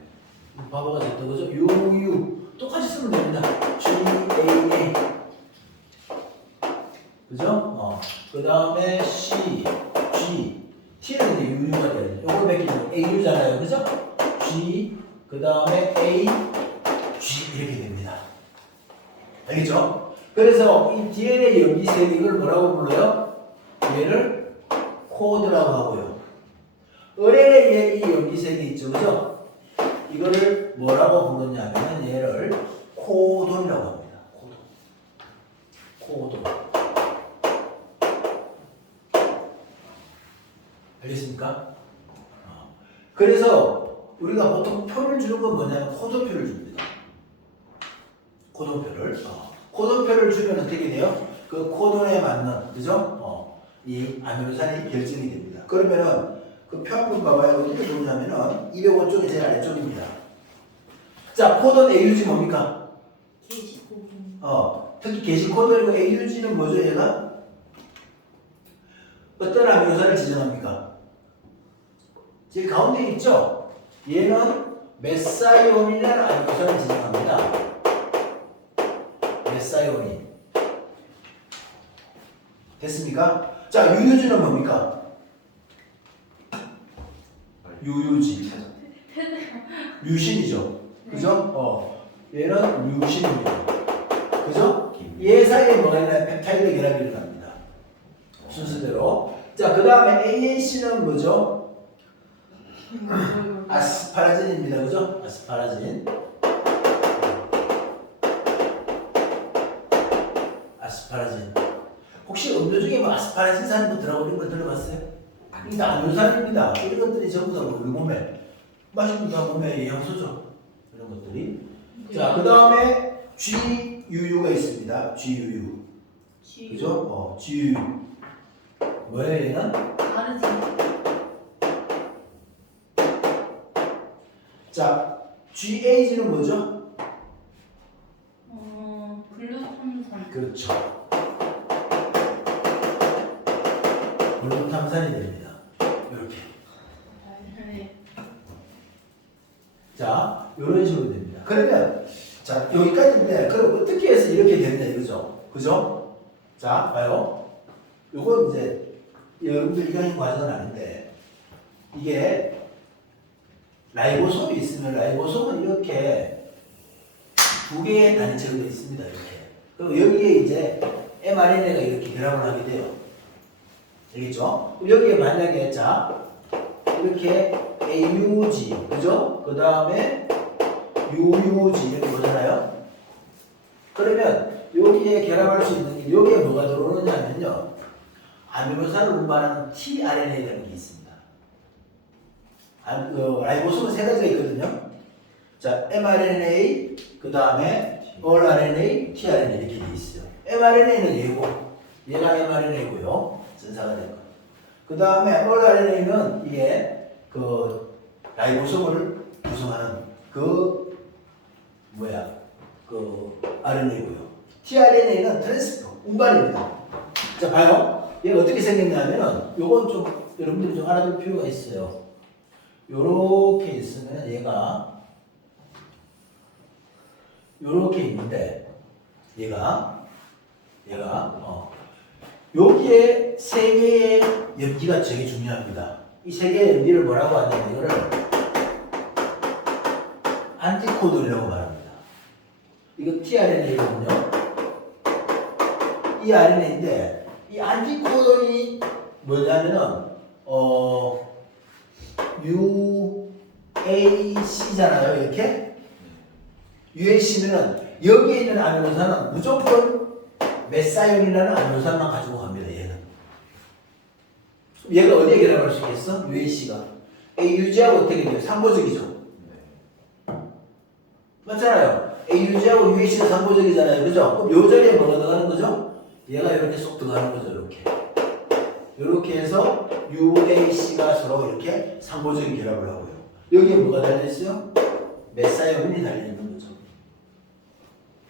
바보가 됐다. 그죠? UU 똑같이 쓰면 됩니다. GAA 그죠? 그 다음에 C, G T는 이제 UU가 돼요. 요걸 뺏기면 AU잖아요. 그죠? G 그 다음에 A, G 이렇게 됩니다. 알겠죠? 그래서 이 DNA 염기 세 개를 뭐라고 불러요? 얘를 코드라고 하고요. RNA의 이 염기 세 개 있죠. 그죠? 이거를 뭐라고 부르냐면 얘를 코돈이라고 합니다. 코돈. 알겠습니까? 그래서 우리가 보통 표를 주는 건 뭐냐면 코돈표를 줍니다. 코돈표를. 코돈표를 주면 어떻게 돼요? 그 코돈에 맞는, 그죠? 이 아미노산이 결정이 됩니다. 그러면은 그 표 한번 봐봐요. 어떻게 보냐면은 205쪽이 제일 아래쪽입니다. 자, 코돈 AUG 뭡니까? 게시고분. 특히 게시 코돈이고 AUG는 뭐죠, 얘가? 어떤 아미노산을 지정합니까? 제일 가운데 있죠? 얘는 메사이온이라는 아미노산을 지정합니다. 메사이온이. 됐습니까? 자, 유유지는 뭡니까? 유유지. 류신이죠. 그죠? 얘는 류신입니다. 그죠? 얘 사이에 뭐가 있나요? 펩타이드 결합이 일어납니다. 순서대로. 자, 그 다음에 AAC는 뭐죠? 아스파라진입니다. 그죠? 아스파라진. 아스파라진. 혹시 음료 중에 뭐 아스파라긴산 뭐 들어가 있는 거 들어봤어요? 이게 아미노산입니다. 이런 것들이 전부 다 우리 몸에 마십니다. 몸에 영양소죠. 이런 것들이. 자, 그 다음에 GUU가 있습니다. GUU. 그죠? GUU. 뭐예요, 얘는? 다르지. 자, GAG는 뭐죠? 글루탐산. 그렇죠. 글루탐산이 됩니다. 이렇게. 네. 자, 이런 식으로 됩니다. 그러면 자, 여기까지인데 그럼 어떻게 해서 이렇게 됐냐 이거죠. 그죠? 자, 봐요. 요건 이제 여러분들 이강인 과정은 아닌데 이게 라이보솜이 있으면 라이보솜은 이렇게 두 개의 단위체로 되어 있습니다. 이렇게. 그리고 여기에 이제 mRNA가 이렇게 결합을 하게 돼요. 알겠죠? 여기에 만약에 자 이렇게 AUG 그죠? 그 다음에 UUG 이렇게 보잖아요. 그러면 여기에 결합할 수 있는 게 여기에 뭐가 들어오느냐면요. 아미노산을 운반하는 tRNA라는 게 있습니다. 라이보솜은 세 가지가 있거든요. 자, mRNA, 그 다음에 rRNA, tRNA 이렇게 돼 있어요. mRNA는 얘고, 얘가 mRNA고요. 전사가 된 거. 그 다음에 rRNA는 이게 그 라이보솜을 구성하는 그 RNA고요. tRNA는 트랜스포, 운반입니다. 자, 봐요. 얘가 어떻게 생겼냐면은 요건 좀 여러분들이 좀 알아둘 필요가 있어요. 요렇게 있으면 얘가 요렇게 있는데 얘가 여기에 세 개의 염기가 되게 중요합니다. 이 세 개의 염기를 뭐라고 하냐면 이거를 안티코돈이라고 말합니다. 이거 tRNA거든요. 이 RNA인데 이 안티코돈이 뭐냐면은 UAC잖아요. 이렇게 UAC는 여기에 있는 아미노산은 무조건 메사ion이라는 아미노산만 가지고 갑니다. 얘가 어디에 결합할 수 있겠어? UAC가 AUG하고 어떻게 돼요? 상보적이죠. 맞잖아요. AUG하고 UAC가 상보적이잖아요. 그죠? 그럼 요 자리에 뭐가 들어가는 거죠? 얘가 이렇게 쏙 들어가는 거죠. 이렇게 해서 UAC가 서로 이렇게 상보적인 결합을 하고요. 여기에 뭐가 달려있어요? 메사ion이 달려있는 거죠.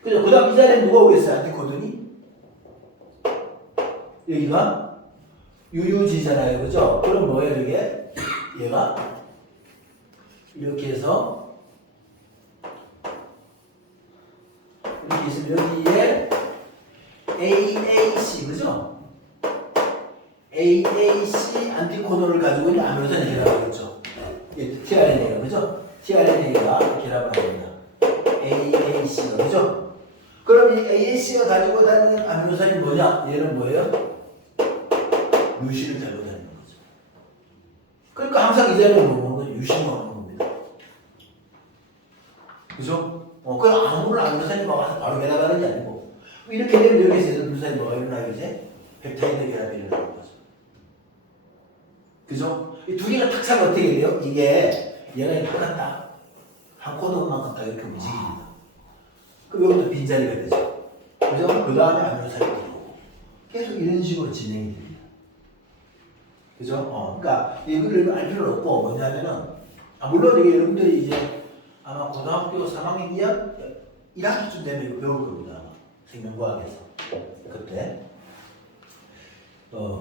그죠? 그 다음 이 자리에 누가 오겠어요? 안티코돈이? 여기가 UUG잖아요. 그죠? 그럼 뭐예요, 이게? 얘가 이렇게 해서 이렇게 있으면 여기에 AAC, 그죠? AAC 안티코돈을 가지고 있는 아미노산이 결합하겠죠. tRNA가, 그죠? tRNA가 결합을 합니다. AAC가, 그죠? 그럼 이 AAC가 가지고 다니는 아미노산이 뭐냐? 얘는 뭐예요? 유시를 달고 다니는 거죠. 그러니까 항상 이 자리에 먹는 건 유시만 먹는 겁니다. 그죠? 그 아무런 아미노산이 와서 바로 결합하는 게 아니고 이렇게 되면 여기서 누산이 뭐가 일어나요? 이제 펩타이드 결합이 일어나는 거죠. 그죠? 이 두 개가 특성이 어떻게 돼요? 이게 얘가 이렇게 딱 한 코드만큼 딱 이렇게 움직입니다. 그럼 여기도 빈자리가 되죠. 그죠? 그 다음에 아미노산이 들어오고 계속 이런 식으로 진행이 됩니다. 그죠? 그러니까 이거를 알 필요는 없고 뭐냐면은 물론 이게 여러분들이 이제 아마 고등학교 3학년 1학기쯤 되면 이거 배울 겁니다. 생명과학에서 그때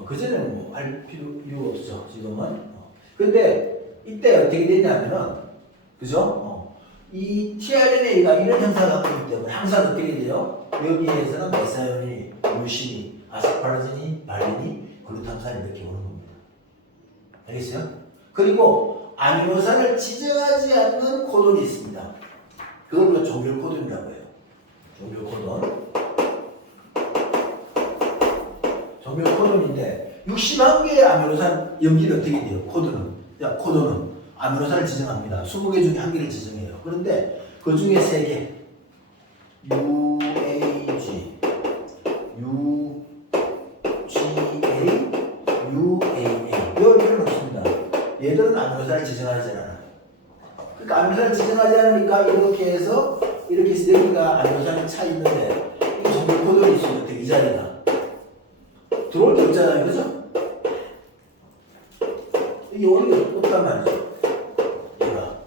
그전에는 뭐 알 이유가 없죠. 지금은. 근데 이때 어떻게 됐냐면은 그죠? 이 tRNA가 이런 형상을 갖고 있기 때문에 항상 어떻게 돼요? 여기에서는 메사ion이, 류신이, 아스파라긴이, 발린이, 글루탐산이 이렇게 오는 겁니다. 알겠어요? 그리고 아미노산을 지정하지 않는 코돈이 있습니다. 그걸 우리가 종결 코돈이라고 해요. 종결 코돈. 종결 코돈인데 61개의 아미노산 염기는 어떻게 돼요? 코돈은 아미노산을 지정합니다. 20개 중에 1개를 지정해요. 그런데 그 중에 3개 UAG, 아미노산을 지정하지 않아요. 그러니까 아미노산을 지정하지 않으니까 이렇게 해서 여기가 아미노산이 차 있는데 이 정글 코드를 있으면 어떻게 이 자리가 들어올 게 없잖아요, 그죠? 이게 오는 게 없단 말이죠. 얘가.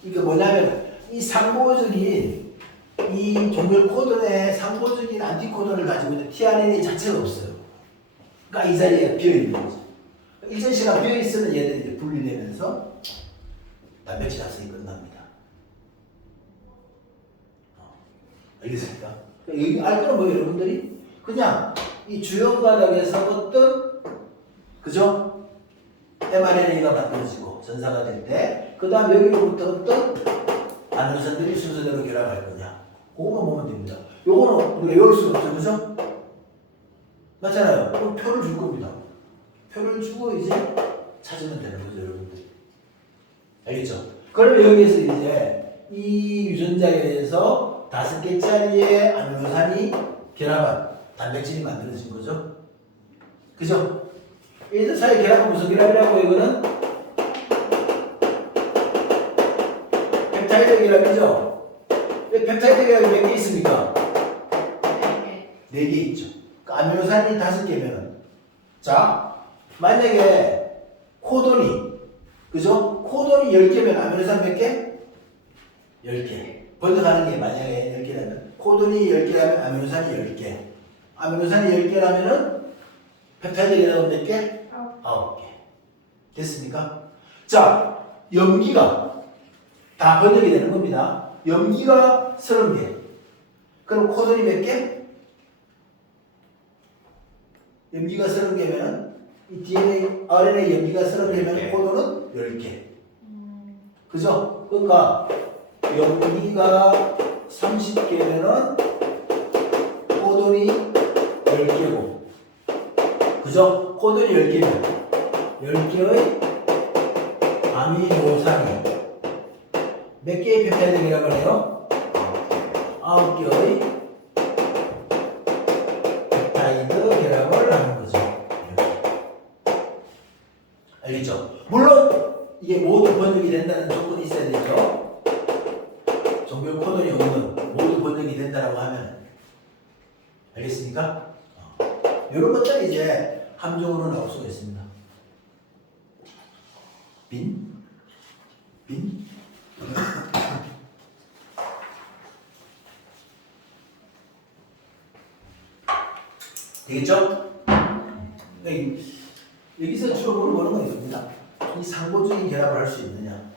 그러니까 뭐냐면 이 상고적인 이 종결 코드의 상고적인 안티코드를 가지고 있는 tRNA 자체가 없어요. 그러니까 이 자리에 비어 있는 거죠. 일정 시간 비어 있으면 얘들이 이제 분리되면서 단백질 합성이 끝납니다. 알겠습니까? 여기 알 거는 뭐 여러분들이 그냥 이 주요 바닥에서 어떤 그죠? mRNA가 만들어지고 전사가 될 때 그 다음 여기로부터 어떤 아미노산들이 순서대로 결합할 거냐 그거만 보면 됩니다. 요거는 우리가 외울 수가 없죠, 그죠? 맞잖아요. 그럼 표를 줄 겁니다. 표를 주고 이제 찾으면 되는 거죠, 여러분들. 알겠죠? 그러면 여기에서 이제 이 유전자에 의해서 5개짜리의 아미노산이 결합한 단백질이 만들어진 거죠. 그죠? 얘들 사이 결합은 무슨 결합이라고 이거는? 펩타이드 결합이죠? 펩타이드 결합이 몇 개 있습니까? 4개 있죠. 그러니까 아미노산이 5개면은 자, 만약에 코돈이 그죠? 코돈이 10개면 아미노산 몇 개? 10개. 번역하는 게 만약에 10개라면 코돈이 10개라면 아미노산이 10개. 아미노산이 10개라면은 펩타이드 결합은 몇 개? 9개. 됐습니까? 자, 염기가 다 번역이 되는 겁니다. 염기가 30개. 그럼 코돈이 몇 개? 염기가 30개면은 이 DNA, RNA 염기가 30개면 코돈은 10개. 그죠? 그러니까 염기가 30개면은 코돈이 10개고. 그죠? 코돈이 10개면 10개의 아미노산이 몇 개의 펩타이드 결합을 해요? 9개의 펩타이드 결합을 하는 거죠. 알겠죠? 물론 이게 모두 번역이 된다는 조건이 있어야 되죠. 종결 코돈이 없는 모두 번역이 된다라고 하면 알겠습니까? 이런 것들이 이제 함정으로 나올 수가 있습니다. 빈 되겠죠? 여기서 주로 물어보는 건 있습니다. 이 상호적인 결합을 할 수 있느냐,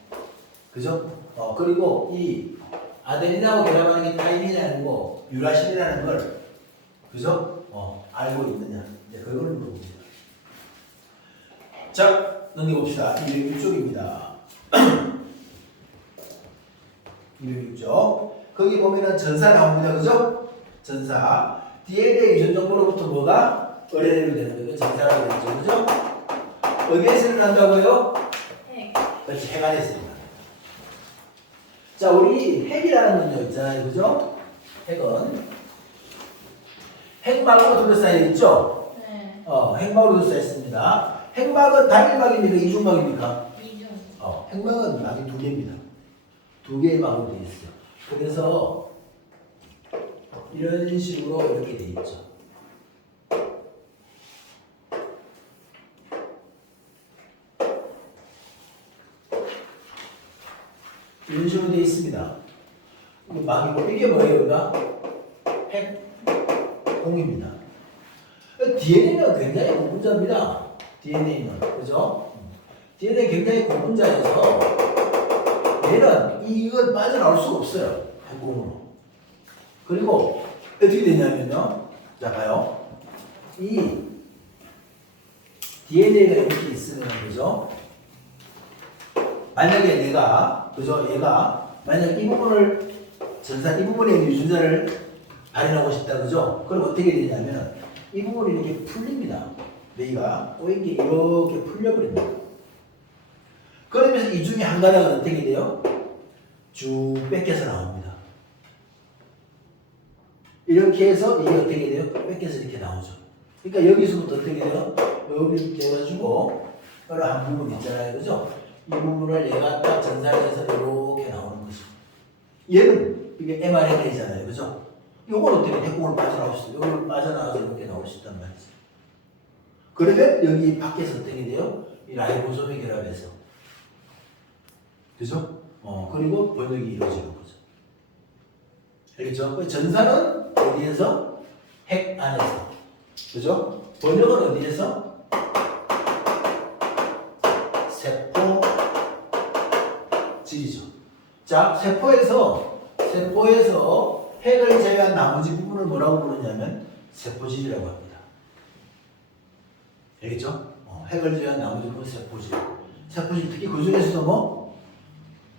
그죠? 그리고 이 아데닌하고 결합하는 게 타임인이 아니고 유라신이라는 걸, 그죠? 알고 있느냐, 이제 그걸 물어봅니다. 자, 넘겨봅시다. 206쪽입니다. 206쪽. 거기 보면은 전사 나옵니다, 그죠? 전사. DNA 유전 정보로부터 뭐가 의뢰되면 되는 거죠. 전사라고 되죠, 그죠? 어디에서 일어난다고요? 핵. 그렇지, 핵 안에서 일어난다. 자, 우리 핵이라는 건요 있잖아요, 그죠? 핵은 핵막으로 둘러싸여 있죠? 네. 핵막으로 둘러싸여 있습니다. 핵막은 단일막입니까? 이중막입니까? 이중. 핵막은 막이 2개입니다. 2개의 막으로 되어 있어요. 그래서 이런 식으로 이렇게 되어 있죠. 이런 식으로 되어 있습니다. 막이고 이게 뭐예요? 핵공입니다. DNA는 굉장히 고분자입니다. DNA는 그죠? DNA 굉장히 고분자여서 얘는 이걸 빠져나올 수가 없어요. 핵공으로. 그리고 어떻게 되냐면요. 자 봐요. 이 DNA가 이렇게 있으면 그죠? 만약에 내가 그죠? 얘가 만약 이 부분을 전사 이 부분에 있는 유전자를 발현하고 싶다 그죠? 그럼 어떻게 되냐면 이 부분이 이렇게 풀립니다. 여기가 꼬인 게 이렇게 풀려버립니다. 그러면서 이 중에 한 가닥은 어떻게 돼요? 쭉 뺏겨서 나옵니다. 이렇게 해서 이게 어떻게 돼요? 뺏겨서 이렇게 나오죠. 그러니까 여기서부터 어떻게 돼요? 여기 이렇게 해가지고 여러 한 부분 있잖아요, 그죠? 이 부분을 얘가 딱 전산해서 이렇게 나오는 거죠. 얘는 이게 mRNA잖아요, 그죠? 요걸 어떻게 핵공을 빠져나올 수 있어요? 요걸 빠져나와서 이렇게 나올 수 있단 말이죠. 그러면 여기 밖에서 어떻게 돼요? 이 라이보솜이 결합해서, 그죠? 그리고 번역이 이루어지는 거죠. 알겠죠? 그 전산은 어디에서? 핵 안에서, 그죠? 번역은 어디에서? 세포 질이죠. 자, 세포에서 핵을 제외한 나머지 부분을 뭐라고 부르냐면 세포질이라고 합니다. 알겠죠? 핵을 제외한 나머지 부분은 세포질. 세포질 특히 그 중에서도 뭐?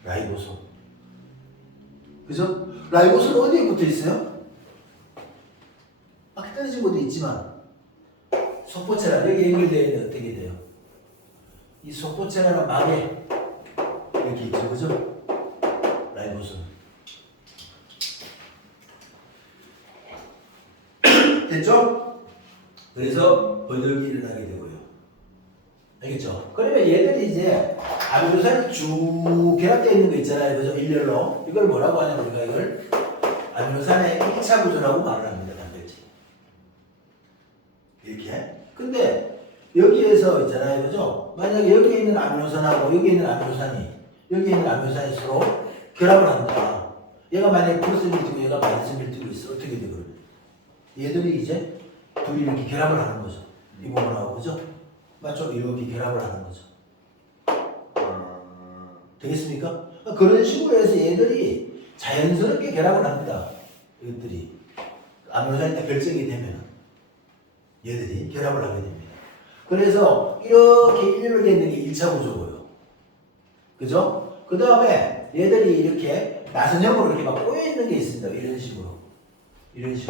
라이보솜. 그죠? 라이보솜은 어디에 붙어 있어요? 아까 떨어진 것도 있지만 속보체라 여기 연결되어 있는 어떻게 돼요? 이 속보체라는 막에 이렇게 있죠, 그죠? 라이보솜. 됐죠? 그래서 번역이 일어나게 되고요. 알겠죠? 그러면 얘들이 이제 아미노산이 쭉 결합되어 있는 거 있잖아요, 그죠? 일렬로. 이걸 뭐라고 하냐면 우리가 이걸 아미노산의 1차 구조라고 말을 합니다, 단백질. 이렇게. 근데 여기에서 있잖아요, 그죠? 만약에 여기에 있는 아미노산하고 여기에 있는 아미노산이 서로 결합을 한다. 얘가 만약에 플러스 밀티고 얘가 마이너스 밀티고 있어. 어떻게 돼, 그러면? 얘들이 이제 둘이 이렇게 결합을 하는 거죠. 이 부분하고, 그죠? 맞죠? 이렇게 결합을 하는 거죠. 되겠습니까? 그런 식으로 해서 얘들이 자연스럽게 결합을 합니다. 이것들이. 아미노산이 다 결정이 되면 얘들이 결합을 하게 됩니다. 그래서 이렇게 일렬로 되어 있는 게 1차 구조고요. 그죠? 그 다음에 얘들이 이렇게 나선형으로 이렇게 막 꼬여 있는 게 있습니다. 이런 식으로. 이렇게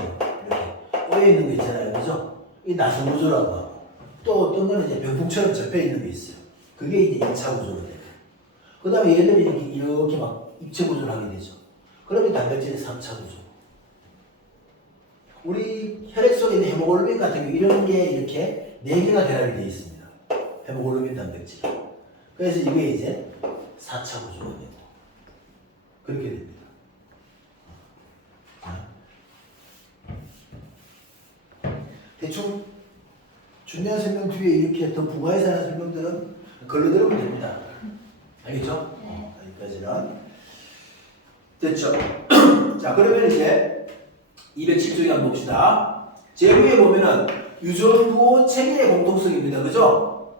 꼬여 있는 거 있잖아요. 그죠? 이 나선 구조라고 하고. 또 어떤 거는 이제 병풍처럼 접혀 있는 게 있어요. 그게 이제 1차 구조가 돼요. 그 다음에 얘들이 이렇게 막 입체 구조를 하게 되죠. 그러면 단백질이 3차 구조. 우리 혈액 속에 있는 헤모글로빈 같은 경우 이런 게 이렇게 4개가 결합이 되어 있습니다. 헤모글로빈 단백질. 그래서 이게 이제 4차 구조가 되고 그렇게 됩니다. 대충 중요한 설명 뒤에 이렇게 더 부가해서 하는 설명들은 걸러 들으면 됩니다. 알겠죠? 여기까지는 됐죠? 자, 그러면 이제 207쪽에 한번 봅시다. 제부에 보면은 유전부 체계의 공통성입니다. 그죠?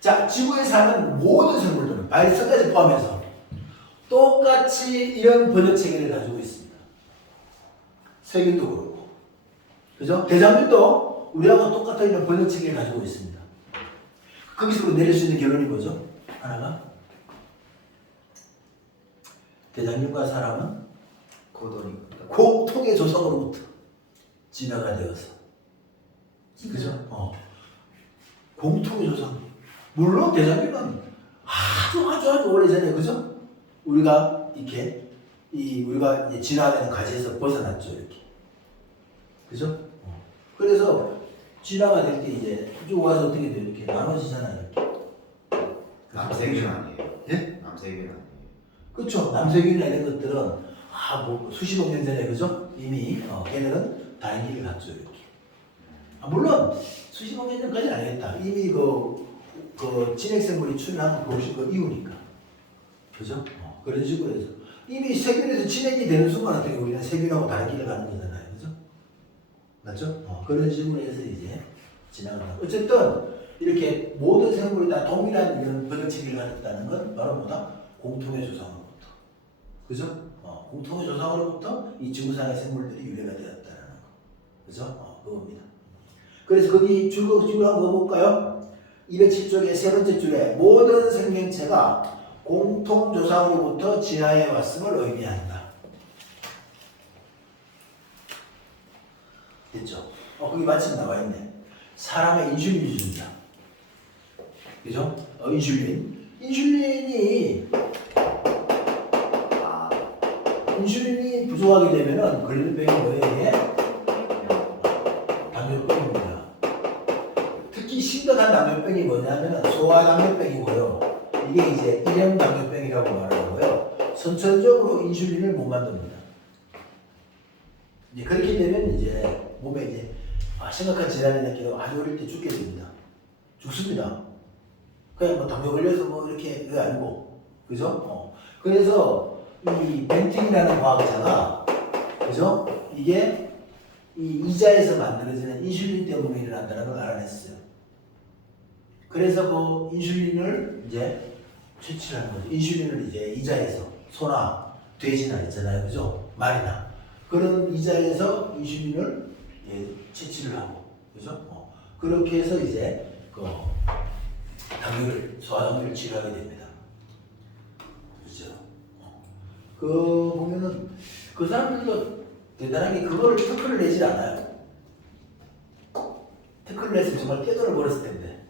자, 지구에 사는 모든 생물들은 바이러스까지 포함해서 똑같이 이런 번역 체계를 가지고 있습니다. 세균도 그렇고, 그죠? 대장균도 우리하고 똑같은 이런 번역 체계를 가지고 있습니다. 거기서 내릴 수 있는 결론이 뭐죠? 하나가 대장균과 사람은 공통의 조상으로부터 진화가 되어서, 그죠? 공통의 조상. 물론 대장균은 아주 오래전에, 그죠? 우리가 이렇게 우리가 이제 진화되는 과정에서 벗어났죠, 이렇게. 그죠? 그래서 진화가 될 때 이제 쭉 와서 어떻게 돼요? 이렇게 나눠지잖아요, 이렇게. 남세균 아니에요? 예? 남세균 아니에요? 그렇죠. 남세균이나 이런 것들은 뭐 수십억 년 전에, 그죠? 이미 걔네는 다행기를 갔죠, 이렇게. 물론 수십억 년 전까지는 아니겠다. 이미 그 진핵생물이 출현한 그 이후니까, 그죠? 그런 식으로 해서 이미 세균에서 진핵이 되는 순간 어떻게 우리는 세균하고 다른 길을 가는 거잖아요, 그죠? 맞죠? 그런 식으로 해서 이제 지나간다. 어쨌든 이렇게 모든 생물이 다 동일한 이런 번역체계를 가졌다는 건 바로 뭐다? 공통의 조상으로부터, 그죠? 공통의 조상으로부터 이 지구상의 생물들이 유래가 되었다는 거, 그죠? 그겁니다. 그래서 거기 줄을 한번 볼까요? 207쪽의 세 번째 줄에 모든 생명체가 공통 조상으로부터 진화해 왔음을 의미한다. 됐죠? 거기 마침 나와 있네. 사람의 인슐린 유전자, 그죠? 인슐린이 부족하게 되면은 걸리는 병이 뭐예요? 이게? 당뇨병입니다. 특히 심각한 당뇨병이 뭐냐면은 소아당뇨병이고요. 이게 이제 1년 소화형 당뇨병이라고 말하고요. 선천적으로 인슐린을 못 만듭니다. 이제 그렇게 되면 이제 몸에 이제 심각한 질환이 생기고 아주 어릴 때 죽게 됩니다. 죽습니다. 그냥 뭐 당뇨 걸려서 뭐 이렇게 그게 아니고, 그죠? 그래서 이 벤팅이라는 과학자가, 그죠? 이게 이 이자에서 만들어지는 인슐린 때문에 일어난다는 걸 알아냈어요. 그래서 그 인슐린을 이제 채취를 하는 거죠. 인슐린을 이제 이자에서 소나 돼지나 있잖아요, 그죠? 말이나 그런 이자에서 인슐린을 채취를 하고, 그죠? 그렇게 해서 이제 그 당뇨를 소화당뇨를 치료하게 됩니다. 그죠? 그 보면은 그 사람들도 대단하게 그거를 특허를 내질 않아요. 특허를 냈으면 정말 깨달아 버렸을 텐데,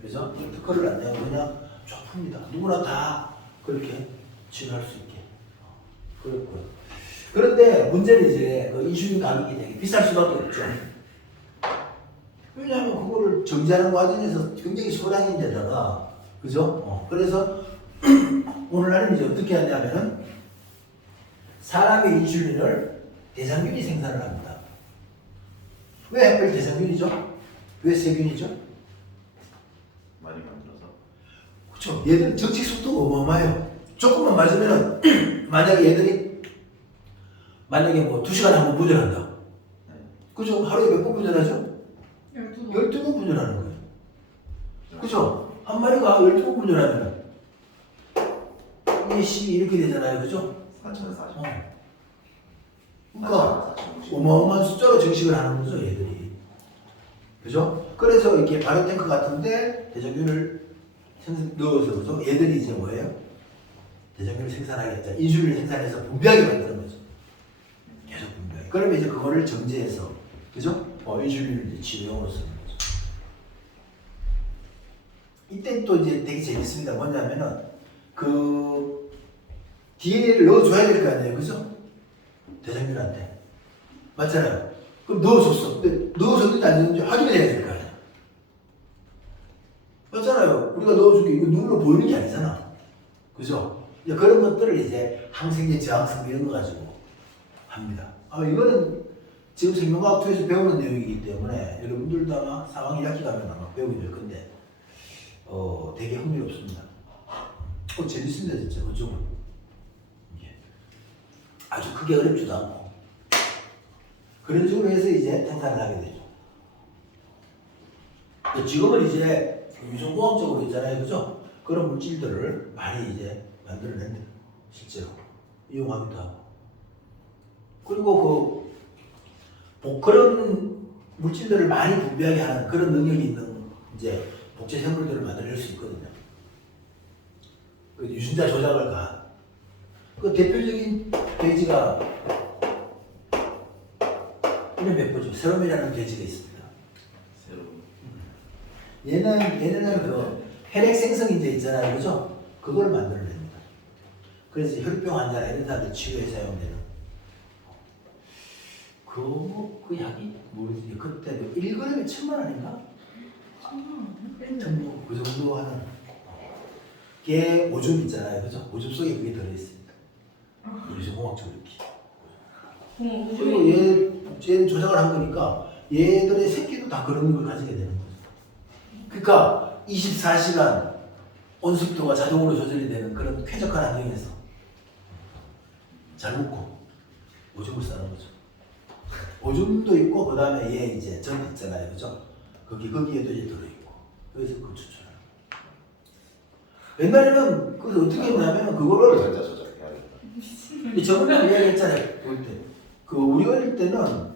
그죠? 특허를 안 내고 그냥 쫙 풉니다. 누구나 다 그렇게 치료할 수 있게. 그렇고요. 그런데 문제는 이제 그 인슐린 가격이 되게 비쌀 수밖에 없죠. 왜냐하면 그거를 정지하는 과정에서 굉장히 소량인데다가, 그죠? 그래서 오늘날은 이제 어떻게 하냐면은 사람의 인슐린을 대장균이 생산을 합니다. 왜 하필 대장균이죠? 왜 세균이죠? 많이 만들어서. 그렇죠. 얘들 정치 속도가 어마어마해요. 조금만 맞으면은 만약에 얘들이 만약에 뭐 2시간에 한 번 분열한다. 그죠? 하루에 몇 번 분열하죠? 12번. 12번 분열하는 거예요. 그죠? 한 마리가 12번 분열하면 이게 12 이렇게 되잖아요. 그죠? 4,040. 그러니까 어마어마한 숫자로 증식을 하는 거죠, 얘들이. 그죠? 그래서 이렇게 바이오탱크 같은데 대장균을 넣어서, 그죠? 얘들이 이제 뭐예요? 대장균을 생산하겠다. 인슐린을 생산해서 분비하게 만드는 거죠. 계속 분비하게. 그러면 이제 그거를 정제해서, 그죠? 인슐린을 이제 치료용으로 쓰는 거죠. 이때 또 이제 되게 재밌습니다. 뭐냐면은 그 DNA를 넣어줘야 될 거 아니에요, 그죠? 대장균한테. 맞잖아요. 그럼 넣어줬어. 근데 넣어줬는지 안 넣었는지 확인해야 될 거 아니야. 맞잖아요. 우리가 넣어줄게. 이거 눈으로 보이는 게 아니잖아. 그죠? 이제 그런 것들을 이제 항생제, 저항성 이런 거 가지고 합니다. 이거는 지금 생명과학투에서 배우는 내용이기 때문에 여러분들도 아마 사망의학기 가면 아마 배우게 될 건데, 되게 흥미롭습니다. 재밌습니다, 진짜. 그쪽은. 아주 크게 어렵지도 않고. 그런 식으로 해서 이제 생산을 하게 되죠. 지금은 이제 유전공학적으로 있잖아요, 그죠? 그런 물질들을 많이 이제 만들어낸다, 실제로. 이용하기도 하고. 그리고 그런 물질들을 많이 분비하게 하는 그런 능력이 있는 이제 복제 생물들을 만들어낼 수 있거든요. 유전자 조작을 가한. 그 대표적인 돼지가 이런 몇 번째 세롬이라는 돼지가 있습니다. 얘는 그 혈액 생성인제 있잖아요, 그죠? 그걸 만들어냅니다. 그래서 혈병 환자나 이런 사람들 치료에 사용되는 그 약이 뭐지? 그때 1g에 1,000,000원인가? 1,000,000원. 그 정도 하는 게 오줌 있잖아요, 그죠? 오줌 속에 그게 들어있습니다. 요즘 공학적으로 이렇게. 그리고 얘 조작을 한 거니까 얘들의 새끼도 다 그런 걸 가지게 되는 거죠. 그러니까 24시간 온습도가 자동으로 조절이 되는 그런 쾌적한 환경에서 잘 먹고 오줌을 싸는 거죠. 오줌도 있고 그 다음에 얘 이제 전 있잖아요, 그죠? 거기에도 이제 들어있고. 그래서 그 추출하는. 옛날에는 그 어떻게 했냐면 그거를 전자 조작해야겠다. 저번에 이야기했잖아요. 볼 때. 우리 어릴 때는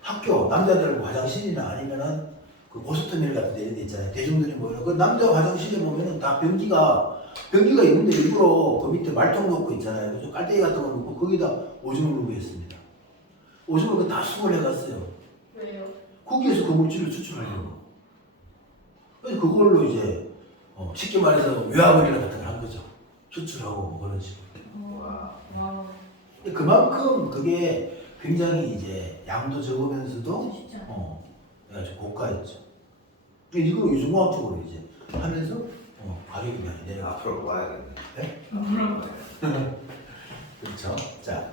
학교 남자들 화장실이나 아니면은 그 고스톱밀 같은 데 이런 데 있잖아요. 대중들이 모이는 그 남자 화장실에 보면은 다 변기가 있는데 일부러 그 밑에 말통 놓고 있잖아요. 그죠? 깔때기 같은 거 놓고 거기다 오줌을 넣고 했습니다. 오줌을 다 수거를 해갔어요. 왜요? 거기에서 그 물질을 추출하려고. 그래서 그걸로 이제 쉽게 말해서 외화물이나 같은 걸 한 거죠. 추출하고 뭐 그런 식으로. 와. 그만큼 그게 굉장히 이제 양도 적으면서도 쉽지 않아요. 아주 고가였죠. 이거 유전공학적으로 이제 하면서 내려가. 앞으로 와야겠네. 네? 뭐라고? 그렇죠. 자,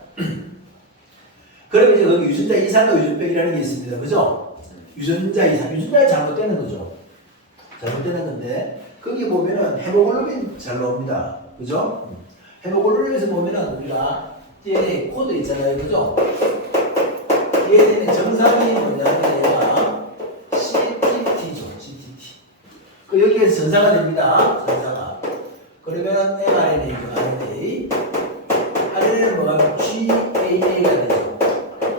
그럼 이제 거기 유전자 이산과 유전 빼기라는 게 있습니다. 그죠? 유전자 이산, 유전자가 잘못되는 거죠. 잘못되는 건데 거기 보면은 헤모글로빈 잘 나옵니다. 그죠? 헤모글로빈에서 보면은 우리가 DNA 코드 있잖아요. 그죠? DNA는 정상이 뭐냐면 얘가 CTT죠. CTT. 그 여기에서 전사가 됩니다. 전사가. 그러면은 mRNA죠. RNA. RNA는 뭐가 GAA가 되죠.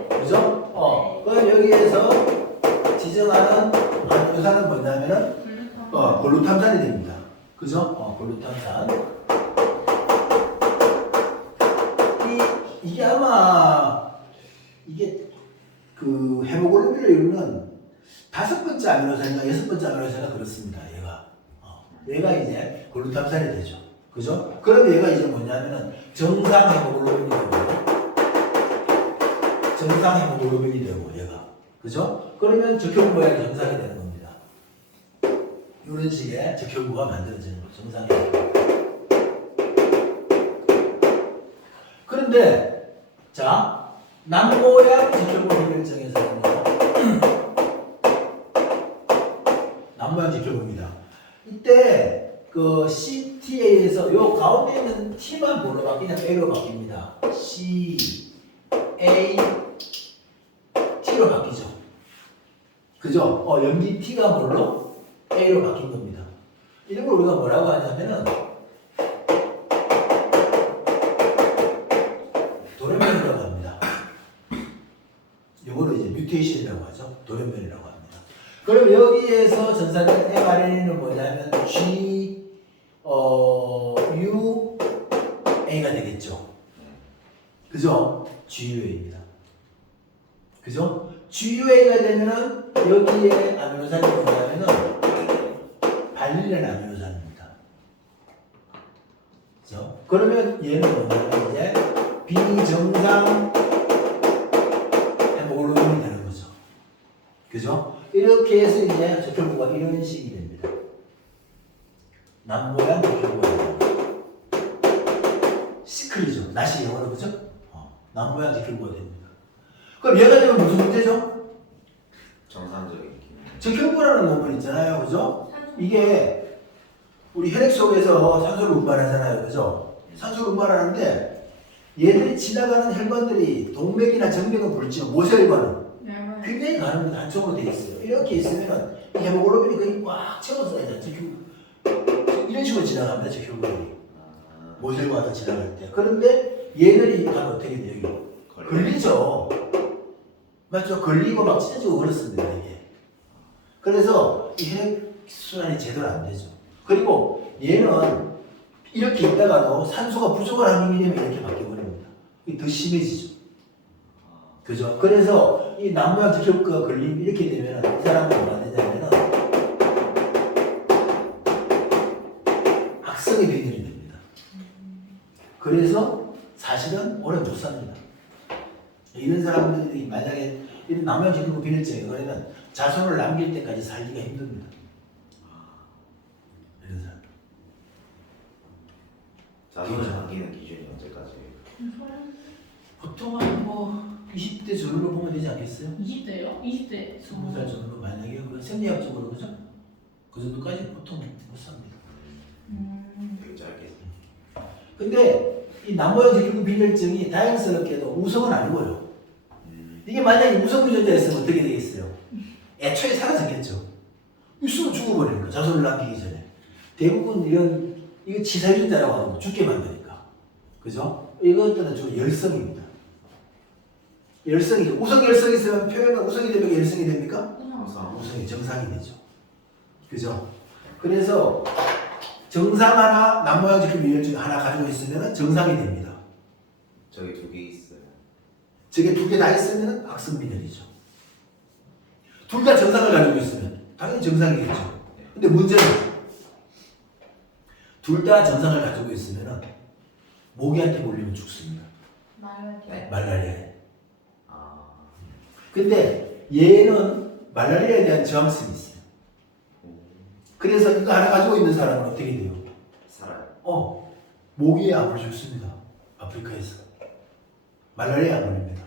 그죠? 그럼 여기에서 지정하는 아미노산은 뭐냐면은 골루탐산이 됩니다. 그죠? 골루탐산. 이게 아마 이게 그 헤모글로빈을 이루는 5번째 아미노산이나 6번째 아미노산이나 그렇습니다. 얘가 이제 골루탐산이 되죠. 그죠? 그럼 얘가 이제 뭐냐면은 정상 헤모글로빈이 되고 정상 헤모글로빈이 되고 얘가 그죠? 그러면 적혈구 모양이 정상이 되는 겁니다. 이런 식의 적혈구가 만들어지는 거죠. 정상이. 그런데 자 남모양 적혈구 해결정에서는요. 남모양 적혈구입니다. 이때 그 CTA에서 요 가운데 있는 T만 뭐로 바뀌냐? A로 바뀝니다. C, A, T로 바뀌죠. 그죠? 염기 T가 뭘로? A로 바뀐 겁니다. 이런 걸 우리가 뭐라고 하냐면은 돌연변이라고 합니다. 이거를 이제 뮤테이션이라고 하죠. 돌연변이라고 합니다. 그럼 여기에서 전사된 mRNA는 뭐냐면 GUA가 되겠죠. 그죠? GUA입니다. 그죠? GUA가 되면은 여기에 아미노산이 뭐냐면은 발리는 아미노산입니다. 그죠? 그러면 얘는 뭐냐면 이제 비정상 헤모글로빈이 되는 거죠. 그죠? 이렇게 해서 이제 적혈구가 이런 식이 됩니다. 남모양 적혈구가 됩니다. 시클이죠. 낫이 영어로 그죠? 남모양 적혈구가 됩니다. 그럼 얘가 되면 무슨 문제죠? 정상적인 기능. 적혈구라는 놈은 있잖아요. 그죠? 이게 우리 혈액 속에서 산소를 운반하잖아요. 그죠? 산소를 운반하는데 얘들이 지나가는 혈관들이 동맥이나 정맥은 부르지만 모세혈관은 굉장히 가는 단총으로 되어 있어요. 이렇게 있으면 이 헤모글로빈이 거의 꽉 채워서 이런 식으로 지나갑니다. 적혈구들이 모세혈관을 지나갈 때. 그런데 얘들이 가면 어떻게 돼요? 걸리죠. 맞죠? 걸리고 막 찢어지고 그렇습니다. 이게. 그래서 이 혈액순환이 제대로 안 되죠. 그리고 얘는 이렇게 있다가도 산소가 부족한 환경이 되면 이렇게 바뀌어버립니다. 이게 더 심해지죠. 그죠? 그래서 이 남모양 적혈구가 걸림 이렇게 되면 이 사람은 뭐가 되냐면은 악성의 병렬이 됩니다. 그래서 사실은 오래 못 삽니다. 이런 사람들이 만약에 이런 남모양 적혈구 비혈증이에요. 그러면 자손을 남길 때까지 살기가 힘듭니다. 이런 사람. 자손을 남기는 기준이 언제까지? 보통은 뭐 20대 전후로 보면 되지 않겠어요? 20대요? 20대 20살 전후로 만약에 그 생리학적으로 그죠? 그 정도까지 보통 못 삽니다. 되게 짧게. 근데 이 남모양 적혈구 빈혈증이 다행스럽게도 우성은 아니고요. 이게 만약에 우성 유전자였으면 어떻게 되겠어요? 애초에 사라졌겠죠. 있으면 죽어버리니까 자손을 남기기 전에. 대부분 이거 치사 유전자라고 하고 죽게 만드니까. 그죠? 이것들은 주로 열성입니다. 열성이죠. 우성 열성이 있으면 표현은 우성이 되면 열성이 됩니까? 우성이 정상이 되죠. 그죠? 그래서 정상 하나, 남모양 적혈 빈혈증 하나 가지고 있으면 정상이 됩니다. 저기 2개 있어요. 저게 2개 다 있으면 악성 빈혈이죠. 둘 다 정상을 가지고 있으면 당연히 정상이겠죠. 근데 문제는 둘 다 정상을 가지고 있으면 모기한테 몰리면 죽습니다. 말라리아에. 근데 얘는 말라리아에 대한 저항성이 있어요. 그래서 이거 하나 가지고 있는 사람은 어떻게 돼요? 살아요. 모기에 암을 죽습니다. 아프리카에서. 말라리아에 안 걸립니다.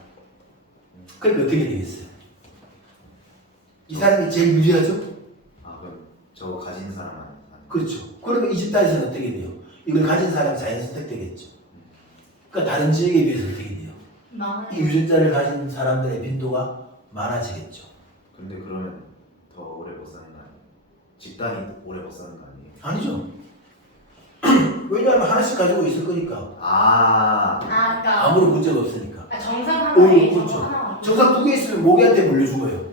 그러니까 어떻게 되겠어요? 이 사람이 제일 유리하죠? 아 그럼 저거 가진 사람은 그렇죠. 그러면 이 집단에서는 어떻게 돼요? 이걸 가진 사람이 자연 선택되겠죠. 그러니까 다른 지역에 비해서 어떻게 돼요? 이 유전자를 가진 사람들의 빈도가 많아지겠죠. 근데 그러면 더 오래 못 사는 거 아니에요? 집단이 오래 못 사는 거 아니에요? 아니죠. 왜냐하면 하나씩 가지고 있을 거니까. 그러니까 아무런 문제가 없으니까. 정상 오, 하나에 그렇죠. 하나. 정상 2개 있으면 모기한테 물려준 거예요.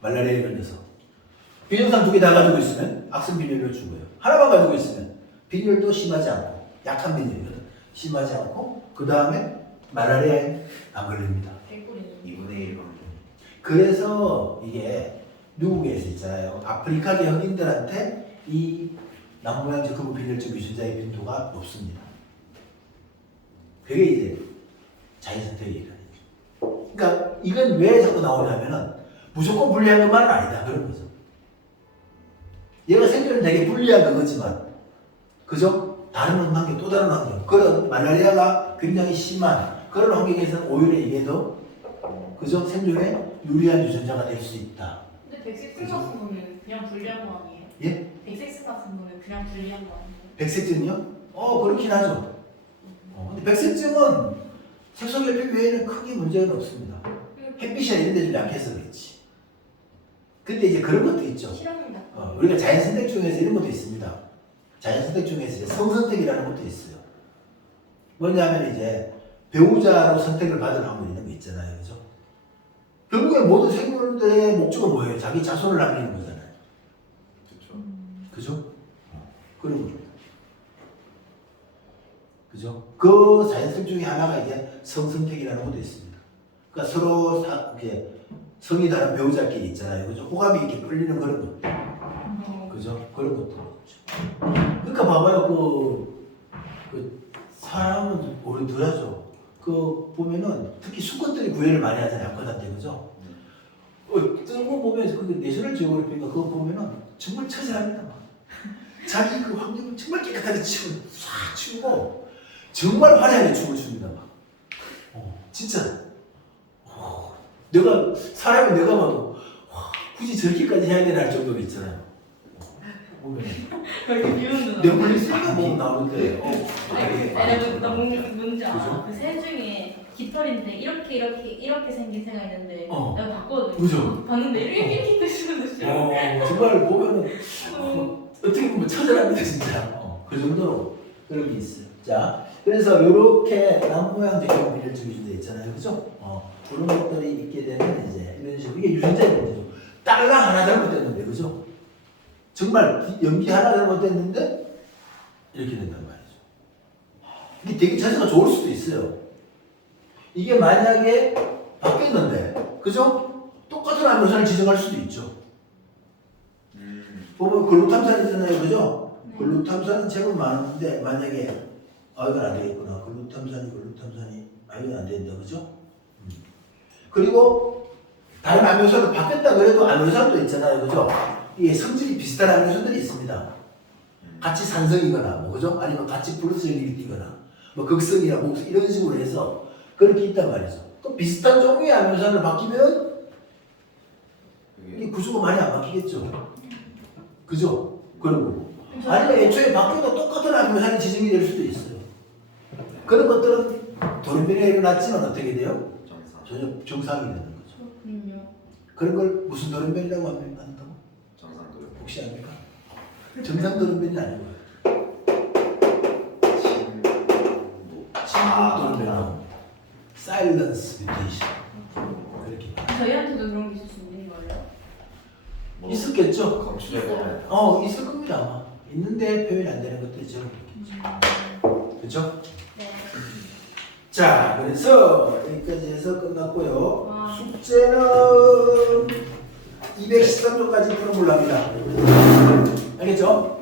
말라리아에 걸려서. 비정상 2개 다 가지고 있으면 악성 빈혈을 준 거예요. 하나만 가지고 있으면 빈혈도 심하지 않고, 약한 빈혈이거든. 심하지 않고, 그 다음에 말라리아에 안 걸립니다. 개꿀이네. 2분의 1 확률. 그래서 이게 미국에서 있잖아요. 아프리카계 흑인들한테 이 남모양적 극우 빈혈적 유전자의 빈도가 높습니다. 그게 이제 자연선택이라는 거죠. 그러니까 이건 왜 자꾸 나오냐면은 무조건 불리한 것만은 아니다 그런 거죠. 얘가 생존은 되게 불리한 그거지만, 그죠? 다른 환경, 또 다른 환경, 그런 말라리아가 굉장히 심한 그런 환경에서는 오히려 이게 더, 그죠? 생존에 유리한 유전자가 될 수 있다. 근데 백색증 같은 거는 그냥 불리한 거 아니에요? 예? 백색증 같은 거는 그냥 불리한 거 아니에요? 백색증이요? 그렇긴 하죠. 근데 백색증은 색소결핍 외에는 크게 문제는 없습니다. 햇빛이나 이런 데 좀 약해서 그렇지. 근데 이제 그런 것도 있죠. 실험입니다. 우리가 자연선택 중에서 이런 것도 있습니다. 자연선택 중에서 이제 성선택이라는 것도 있어요. 뭐냐면 이제 배우자로 선택을 받은 확률 이런 거 있잖아요. 그죠? 결국에 모든 생물들의 목적은 뭐예요? 자기 자손을 남기는 거잖아요. 그렇죠. 그죠? 그런 겁니다. 그죠? 그 자연성 중에 하나가 이제 성선택이라는 것도 있습니다. 그러니까 서로 이렇게 성이 다른 배우자끼리 있잖아요. 그죠? 호감이 이렇게 끌리는 그런 것. 그죠? 그런 것도 있죠. 그러니까 봐봐요. 그 사람은 오래더라죠. 그 보면은 특히 수컷들이 구애를 많이 하잖아요. 약혼한테. 그죠? 뜨는 거 보면 그 내셔널 지오그래피인가 그거 보면은 정말 처절합니다. 자기 그 환경을 정말 깨끗하게 싹 치우고 정말 화려하게 춤을 춥니다. 진짜. 사람이 내가 봐도 굳이 저렇게까지 해야 되나 할 정도로 있잖아요. 보면 그렇게 비우는 넷플릭스가 뭐 나오는데 나 뭔지 알아. 그죠? 그 새 중에 깃털인데 이렇게 생긴 새가 있는데 어. 내가 봤거든. 그죠? 봤는데 이렇게 뜨시는데 정말 보면은 어떻게 보면 처절합니다 진짜. 그 정도로 그런 게 있어요. 자, 그래서 이렇게 남모양적 비례적 유전자 있잖아요, 그죠? 그런 것들이 있게 되면 이제 이런 식으로 이게 유전자의 문제죠. 딸랑 하나 잘못됐는데, 그죠? 정말 연기 하나 잘못됐는데 이렇게 된단 말이죠. 이게 되게 자세가 좋을 수도 있어요. 이게 만약에 바뀌었는데, 그죠? 똑같은 암노산을 지정할 수도 있죠. 보면 글루탐산이잖아요, 그죠? 네. 글루탐산은 제법 많은데 만약에 이건 안 되겠구나. 글루탐산이 이건 안 된다, 그죠? 그리고 다른 암노산으로 바뀌었다 그래도 암노산도 있잖아요, 그죠? 이게 성질이 비슷한 암노산들이 있습니다. 같이 산성이거나, 뭐 그죠? 아니면 같이 플러스 연립이 뛰거나, 뭐 극성이나 목성 이런 식으로 해서 그렇게 있단 말이죠. 또 비슷한 종류의 암노산으로 바뀌면 이 구조가 많이 안 바뀌겠죠. 그죠? 그런 거고. 아니면 애초에 바뀌어도 똑같은 암노산이 지정이 될 수도 있어요. 그런 것들은 돌연변이가 일어났지만 어떻게 돼요? 전혀 정상이 되는 거죠. 그렇군요. 그런 걸 무슨 돌연변이라고 한다고? 정상도요. 혹시 압니까? 정상 돌연변이 아니고요. 침묵 돌연변이. 사일런스 뮤테이션. 그렇게. 저희한테도 그런 게 있을 수 있는 거예요? 뭐 있었겠죠? 검출해 보면 있을 겁니다 아마. 있는데 표현이 안 되는 것들이 저런 있겠죠. 그렇죠? 네. 자, 그래서 여기까지 해서 끝났고요. 와. 숙제는 213조까지 풀어보려 합니다. 알겠죠?